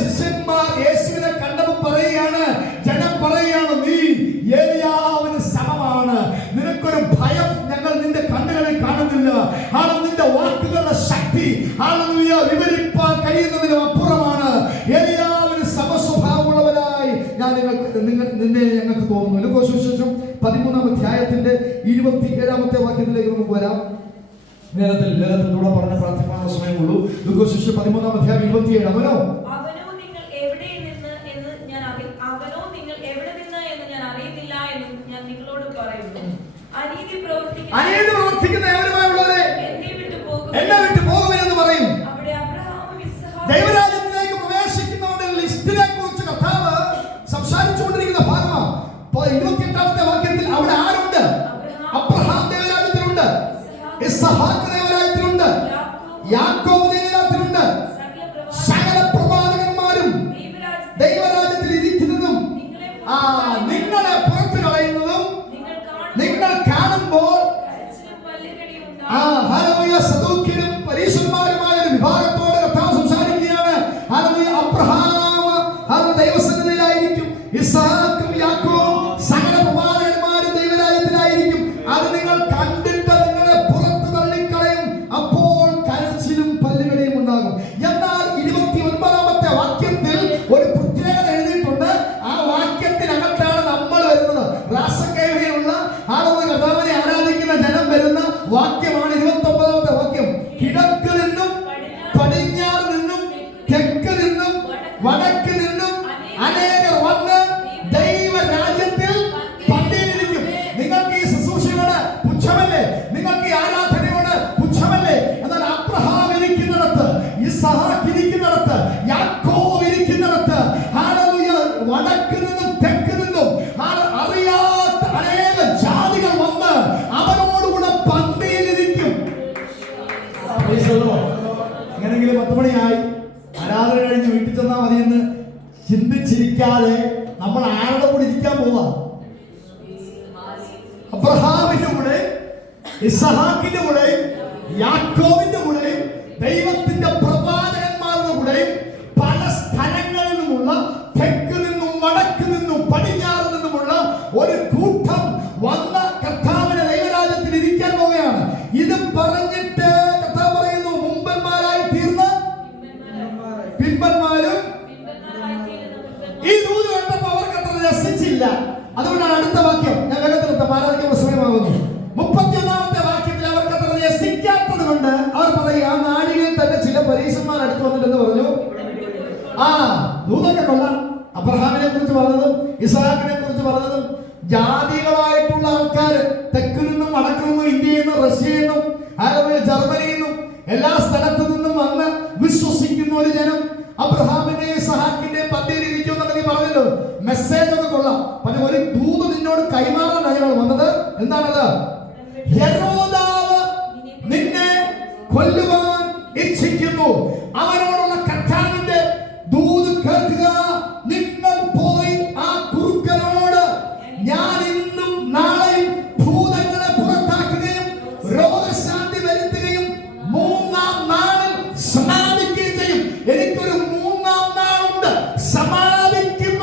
ശിഷ്യന്മാർ യേശുവിനെ കണ്ടപ്പോൾ പറയുകയാണ്, ജനം പറയുകയാണ്, നീ ഏലിയാവിന് സമമാണ്. നിനക്കൊരു ഭയം ഞങ്ങൾ നിന്റെ കണ്ണുകളിൽ കാണുന്നില്ല. നിന്റെ വാക്കുകളുടെ ശക്തി വിവരിപ്പാൻ കഴിയുന്നതിനും അപ്പുറമാണ്. ഏലിയാവിന് സമസ്വഭാവമുള്ളവരായി നിന്നെ ഞങ്ങൾക്ക് തോന്നുന്നു. ലൂക്കോസ് സുവിശേഷം 13-ാം അധ്യായത്തിന്റെ 27-ാമത്തെ വാക്യത്തിലേക്ക് നമുക്ക് വരാം. വേദത്തിലൂടെ പറഞ്ഞ പ്രാർത്ഥിക്കാനുള്ള സമയമുള്ളൂ. ലൂക്കോസ് സുവിശേഷം 13-ാം അധ്യായം 27. അവനോ നിങ്ങൾ എവിടെ നിന്ന് എന്ന് ഞാൻ അറിയുന്നില്ല എന്ന് ഞാൻ നിങ്ങളോട് പറയുന്നു. അനീതി പ്രവർത്തിക്കുന്ന ഏവരുമായുള്ളവരെ എന്നെ വിട്ടു പോകുമെന്ന് പറയും. അവിടെ അബ്രഹാമും ഇസ്ഹാക്കും ദൈവരാജ്യത്തിലേക്ക് പ്രവേശിക്കുന്നവരുടെ ലിസ്റ്റിനെ കുറിച്ച് കർത്താവ് സംസാരിച്ചുകൊണ്ടിരിക്കുന്ന ഭാഗമാണ്. 28-ാമത്തെ വാക്യത്തിൽ അവിടെ ആരുണ്ട്? അബ്രഹാം ദൈവരാജ്യത്തിലുണ്ട്, ഇസ്ഹാക്ക് ദൈവരാജ്യത്തിലുണ്ട്, യാക്കോബ് ദൈവരാജ്യത്തിലുണ്ട്. സകല പ്രവാചകന്മാരും ദൈവരാജ്യത്തിൽ ഇരിക്കുന്നതും നിങ്ങളെ പുറത്തു കളയുന്നതും നിങ്ങൾ കാണുമ്പോൾ സദൂക്യരും പരീശന്മാരുമായ ഒരു വിഭാഗത്തോട് കർത്താവ് സംസാരിക്കുകയാണ്. അബ്രഹാം ദൈവസന്നിധിയിലായിരിക്കും, ഇസ്ഹാക്കും യാക്കോബും സകല പ്രവാചകന്മാരും ദൈവരാജ്യത്തിലായിരിക്കും. അത് നിങ്ങൾ കണ്ടിട്ട് നിങ്ങളെ പുറത്തു തള്ളിക്കളയും, അപ്പോൾ കരച്ചിലും പല്ലുകടിയും ഉണ്ടാകും. എന്നാൽ 29-ാമത്തെ വാക്യത്തിൽ ഒരു പ്രത്യേകത എഴുതിയിട്ടുണ്ട്. ആ വാക്യത്തിനകത്താണ് നമ്മൾ വരുന്നത്. റാസക്കൈവയിലുള്ള കർത്താവിനെ ആരാധിക്കുന്ന ജനം വരുന്ന വാക്യമാണ് 29-ാമത്തെ വാക്യം. കിഴക്ക് നിന്നും പടിഞ്ഞാറ് നിന്നും തെക്ക് നിന്നും വടക്ക് നിന്നും അനേകർ വന്ന് ദൈവരാജ്യത്തിൽ പന്തിയിലിരിക്കും. നിങ്ങൾക്ക് ഈ ശുശ്രൂഷയോട് പുച്ഛമല്ലേ? നിങ്ങൾക്ക് ഈ ആരാധനയോട് പുച്ഛമല്ലേ? എന്നാൽ അബ്രഹാം ഇരിക്കുന്നിടത്ത്, ഇസ്ഹാക്ക് ഇരിക്കുന്നിടത്ത്, യാക്കോബ് ഇരിക്കുന്നിടത്ത് വടക്ക് നിന്നും തെക്ക് നിന്നും അറിയാത്ത അനേക ജാതികൾ വന്ന് അവനോടുകൂടെ പന്തിയിലിരിക്കും. എങ്ങനെങ്കിലും 10 മണിയായി ആരാധന കഴിഞ്ഞ് വീട്ടിൽ ചെന്നാൽ മതിയെന്ന് ചിന്തിച്ചിരിക്കാതെ നമ്മൾ ആരുടെ കൂടെ ഇരിക്കാൻ പോവാ? അബ്രഹാമിന്റെ കൂടെ, ഇസ്ഹാക്കിന്റെ കൂടെ, യാക്കോബിന്റെ കൂടെ, ദൈവത്തിന്റെ പ്രവാചകന്മാരുടെ കൂടെ, പല സ്ഥലങ്ങളിൽ നിന്നുള്ള തെക്ക് നിന്നും വടക്ക് നിന്നും പടിഞ്ഞാറ് നിന്നുമുള്ള ഒരു കൂട്ടം വന്ന കർത്താവിന്റെ ദൈവരാജ്യത്തിൽ ഇരിക്കാൻ പോവുകയാണ്. ഇത് പറഞ്ഞിട്ട് കർത്താവ് പറയുന്നു, മുമ്പന്മാരായി തീർന്ന പിൻപന്മാരും. ഈ ദൂത് കേട്ടപ്പോൾ അവർക്ക് അത്ര രസിച്ചില്ല. അതുകൊണ്ടാണ് അടുത്ത വാക്യം ഞാൻ വേഗത്തിൽ ആരാധിക്കുന്ന സമയമാകുന്നു. 31-ാമത്തെ വാക്യത്തിൽ അവർക്ക് അത്ര രസിക്കാത്തത് കൊണ്ട് അവർ പറയും, ആ നാഴികയിൽ തന്നെ ചില പരീശന്മാർ അടുത്ത് വന്നിട്ടെന്ന് പറഞ്ഞു, ദൂതൊക്കെ കൊള്ളാം. അബ്രഹാമിനെ കുറിച്ച് പറഞ്ഞതും ഇസ്ഹാക്കിനെ കുറിച്ച് പറഞ്ഞതും ജാതികളായിട്ടുള്ള ആൾക്കാർ തെക്ക് നിന്നും വടക്ക് നിന്നും ഇന്ത്യയിൽ നിന്നും റഷ്യയിൽ നിന്നും ജർമ്മനിയിൽ നിന്നും എല്ലാ സ്ഥലത്തു നിന്നും വന്ന് വിശ്വസിക്കുന്ന ഒരു ജനം അബ്രഹാമിന്റെ ഇസ്ഹാക്കിന്റെ പന്തിയിൽ ഇരിക്കും എന്നൊക്കെ നീ പറഞ്ഞല്ലോ. മെസ്സേജ് ഒക്കെ കൊള്ളാം. പക്ഷെ ഒരു ദൂത് നിന്നോട് കൈമാറാൻ അയാൾ വന്നത് എന്താണത്? ഹെരോദാവ് നിന്നെ കൊല്ലുവാൻ ഇച്ഛിക്കുന്നു. അവനോടുള്ള കർത്താവിന്റെ ദൂത് കേൾക്കുക. നിങ്ങൾ പോയി ആ കുറുക്കനോട്, ഞാൻ ഇന്നും നാളെയും ഭൂതങ്ങളെ പുറത്താക്കുകയും രോഗശാന്തി വരുത്തുകയും 3-ാം നാളിൽ സമാപിക്കുകയും ചെയ്യും. എനിക്കൊരു 3-ാം നാളുണ്ട്. സമാപിക്കുന്ന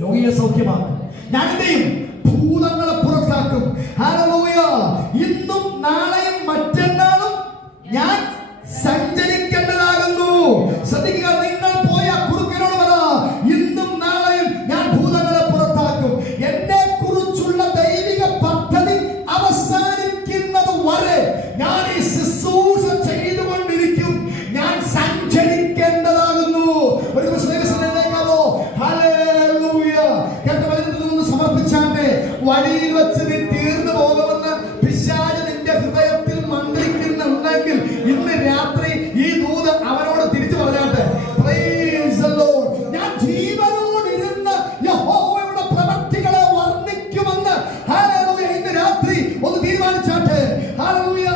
രോഗിയെ സൗഖ്യമാക്കും. ഞാൻ എന്തെയും ഭൂതങ്ങളെ പുറത്താക്കും. ഹല്ലേലൂയ. ഇന്നും നാളെയും മറ്റന്നാളും ഞാൻ സഞ്ചരിക്കേണ്ടതാകുന്നു. ശ്രദ്ധിക്കുക, നിങ്ങൾ പോയ കുറുക്കനോട് പറ, ഇന്നും നാളെയും ഞാൻ ഭൂതങ്ങളെ പുറത്താക്കും. എന്നെ കുറിച്ചുള്ള ദൈവിക പദ്ധതി അവസാനിക്കുന്നത് വരെ ഞാൻ ഈ ശുശ്രൂഷ ചെയ്തുകൊണ്ടിരിക്കും. ഞാൻ സഞ്ചരിക്കേണ്ടതാകുന്നു. ഒരു പ്രശ്നമോ? ഹല്ലേലൂയ. കേട്ട വചനത്തിൽ നിന്ന് സമർപ്പിച്ചാട്ടെ. വഴിയിൽ വെച്ച് നീ തീർന്നു പോകുമെന്ന് പിശാച് നിന്റെ ഹൃദയത്തിൽ മന്ത്രിക്കുന്നുണ്ടെങ്കിൽ ഇന്ന് രാത്രി ഈ ദൂത് അവനോട് തിരിച്ചു പറഞ്ഞാട്ടെ. Praise the lord. ഞാൻ ജീവനോടിരുന്ന യഹോവയുടെ പ്രവൃത്തികളെ വർണ്ണിക്കുമെന്ന് ഹല്ലേലൂയ ഇന്ന് രാത്രി ഒന്ന് തീരുമാനിച്ചാട്ടെ. ഹല്ലേലൂയ.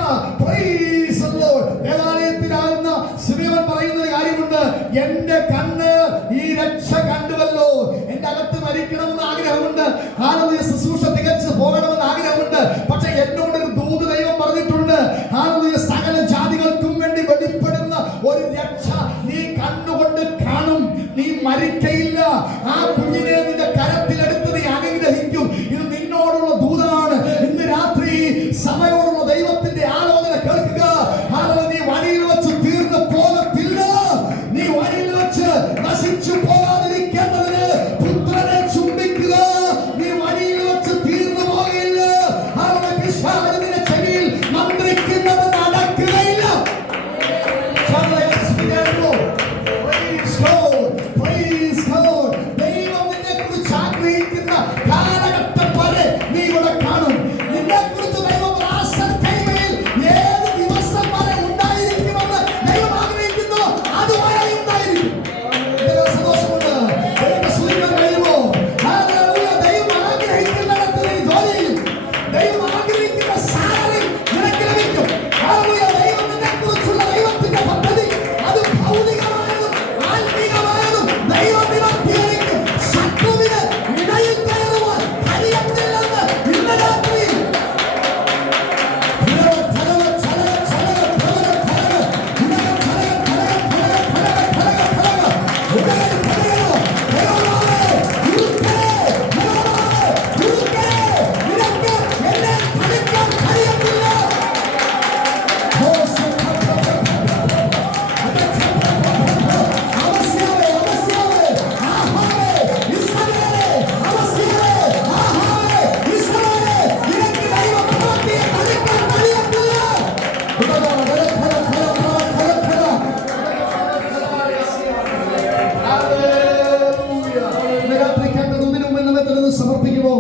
Praise the lord. ദേവാലയത്തിലാകുന്ന ശിമയോൻ പറയുന്ന ഒരു കാര്യമുണ്ട്. എന്റെ കണ്ണ് ഈ രക്ഷ കണ്ടുവല്ലോ. എന്റെ അകത്ത് മരിക്കണമെന്ന് ആഗ്രഹമുണ്ട്. ഹല്ലേലൂയ. ശുശ്രൂഷ തികച്ചു പോകണമെന്ന് ആഗ്രഹമുണ്ട്. പക്ഷെ എന്നോടൊരു ദൂത് ദൈവം പറഞ്ഞിട്ടുണ്ട്. ഹല്ലേലൂയ. സകല ജാതികൾക്കും വേണ്ടി വെളിപ്പെടുന്ന ഒരു രക്ഷ നീ കണ്ണുകൊണ്ട് കാണും. നീ മരിക്കയില്ല. ആ കുഞ്ഞിനെ നിന്റെ കരത്തിലെടുത്ത് നീ അനുഗ്രഹിക്കും. ഇത് നിന്നോടുള്ള ദൂതാണ്. ഇന്ന് രാത്രി സമയോടുള്ള ദൈവത്തിന്റെ ആലോചന കേൾക്കുക. ഹല്ലേലൂയ. നീ വഴിയിൽ വെച്ച് തീർന്നു പോകത്തില്ല. നീ വഴിയിൽ വെച്ച് നശിച്ചു പോകാതിരിക്കേണ്ടതിന് പുത്രനെ ചുംബിക്കുക. നീ വഴിയിൽ വെച്ച് തീർന്നു പോകില്ല. ഹല്ലേലൂയ. പിശാച് നിന്റെ ചെവിയിൽ മന്ത്രിക്കുന്നത് നടക്കുകയില്ല. ദൈവം നിന്നെ കുറിച്ച് ആഗ്രഹിക്കുന്ന കാലഘട്ടം വരെ നീ ഇവിടെ കാണും. നിന്നെ കുറിച്ച് ദൈവം രാസക്കൈമയിൽ ഏത് ദിവസം വരെ ഉണ്ടായിരിക്കുമെന്ന് ദൈവം ആഗ്രഹിക്കുന്നു. അതുവരെ ഉണ്ടായിരിക്കും. സന്തോഷമുണ്ട്. കഴിയുമോ? ദൈവം ആഗ്രഹിക്കുന്നിടത്ത് നീ ജോലി ചെയ്യും. ദൈവം ആഗ്രഹിക്കുന്ന സാലറി നിനക്ക് ലഭിക്കും. ദൈവം നിന്നെ കുറിച്ചുള്ള ദൈവത്തിന്റെ പദ്ധതി അത് ഭൗതികമായതും ആത്മീകമായതും ദൈവം നിവർത്തിയായിരിക്കും. ശത്രുവിന് ഇടയിൽ കയറുവാൻ കഴിയത്തില്ലെന്ന് ഇന്ന് രാത്രി സമർപ്പിക്കുമോ?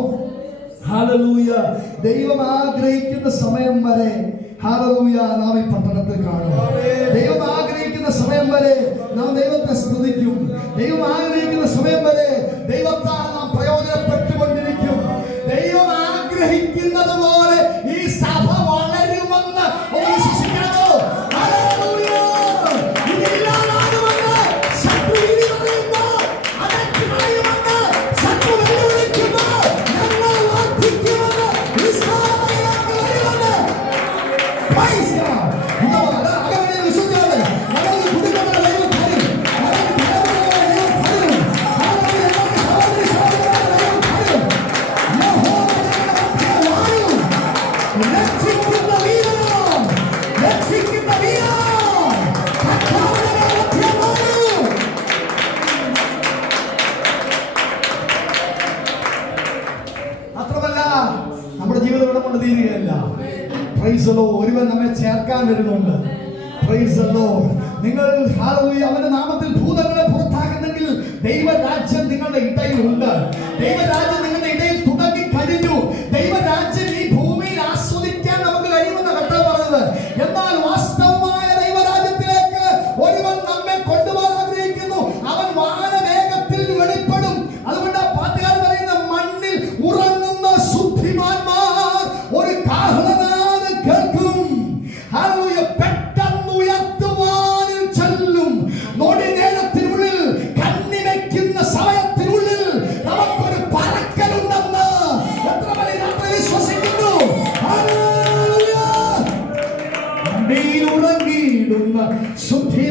ഹല്ലേലൂയ. ദൈവം ആഗ്രഹിക്കുന്ന സമയം വരെ ഹല്ലേലൂയ നാം ഈ പട്ടണത്തിൽ കാണും. ദൈവം ആഗ്രഹിക്കുന്ന സമയം വരെ നാം ദൈവത്തെ സ്തുതിക്കും. ദൈവം ആഗ്രഹിക്കുന്ന സമയം വരെ ദൈവത്താൽ നാം പ്രയോജനപ്പെട്ടുകൊണ്ടിരിക്കും. ദൈവം ആഗ്രഹിക്കുന്നത് പോലെ ഈ സഭ വളരുമെന്ന് വിശ്വസിക്കാമോ? ഹല്ലേലൂയ. ഇതില്ലാതാകുമെന്ന് ശത്രു ഇനി പറയുമ്പോൾ അടക്കി കളയുമെന്ന് ശത്രു വെല്ലുവിളിക്കുമ്പോൾ ഞങ്ങൾ വർദ്ധിക്കുമെന്ന് വിശ്വാസത്തിലേക്ക് വരുമെന്ന്. Praise God. അങ്ങനെ വിശ്വസിക്കാതെ ഞങ്ങൾ കുടുംബങ്ങളെ ദൈവം തരും. ഞങ്ങൾക്ക് തലമുറകളെ ദൈവം തരും. ഹല്ലേലൂയ. ഞങ്ങൾക്ക് സഹോദരി സഹോദരന്മാരെ ദൈവം തരും. യഹോവ ഞങ്ങളുടെ മധ്യേ വാഴും. രക്ഷിക്കുന്ന വീരൻ, രക്ഷിക്കുന്ന വീരൻ കർത്താവ് ഞങ്ങളുടെ മധ്യേ വാഴും. മാത്രമല്ല നമ്മുടെ ജീവിതം ഇവിടെ കൊണ്ട് തീരുകയല്ല. Price the Lord. ഒരുവൻ നമ്മെ ചേർക്കാൻ വരുന്നുണ്ട്. Price the Lord. നിങ്ങൾ ഹല്ലേലൂയ അവന്റെ നാമത്തിൽ ഭൂതങ്ങളെ പുറത്താക്കുന്നെങ്കിൽ ദൈവരാജ്യം നിങ്ങളുടെ ഇടയിലുണ്ട്. ദൈവരാജ്യം നിങ്ങളുടെ ഇടയിൽ തുടങ്ങി കഴിഞ്ഞു. ദൈവരാജ്യം ഈ ഭൂമിയിൽ ആസ്വദിക്കാൻ നമുക്ക് കഴിയുമെന്ന് കർത്താവ് പറഞ്ഞത്. എന്നാൽ വാസ്തവമായ ദൈവരാജ്യത്തിലേക്ക് ഒരുവൻ നമ്മെ കൊണ്ടുപോകാൻ ആഗ്രഹിക്കുന്നു. അവൻ വാനവേഗത്തിൽ വെളിപ്പെടും. അതുകൊണ്ട് പാട്ടുകാർ പറയുന്ന മണ്ണിൽ ഉറങ്ങുന്ന ശുദ്ധിമാന്മാർ ഒരു കാഹളനാദം കേൾക്കും. ഹല്ലേലൂയ. പെട്ടെന്ന് ഉയർത്തുവാനിൽ ചെല്ലും. നൊടി നേരത്തിനുള്ളിൽ കണ്ണി വയ്ക്കുന്ന സമയത്തിനുള്ളിൽ നമുക്കൊരു പറക്കലുണ്ടെന്ന് എത്ര പേര് രാത്രി വിശ്വസിക്കുന്നു? ഹല്ലേലൂയ. മണ്ണിൽ ഉറങ്ങിയിടുന്ന ശുദ്ധി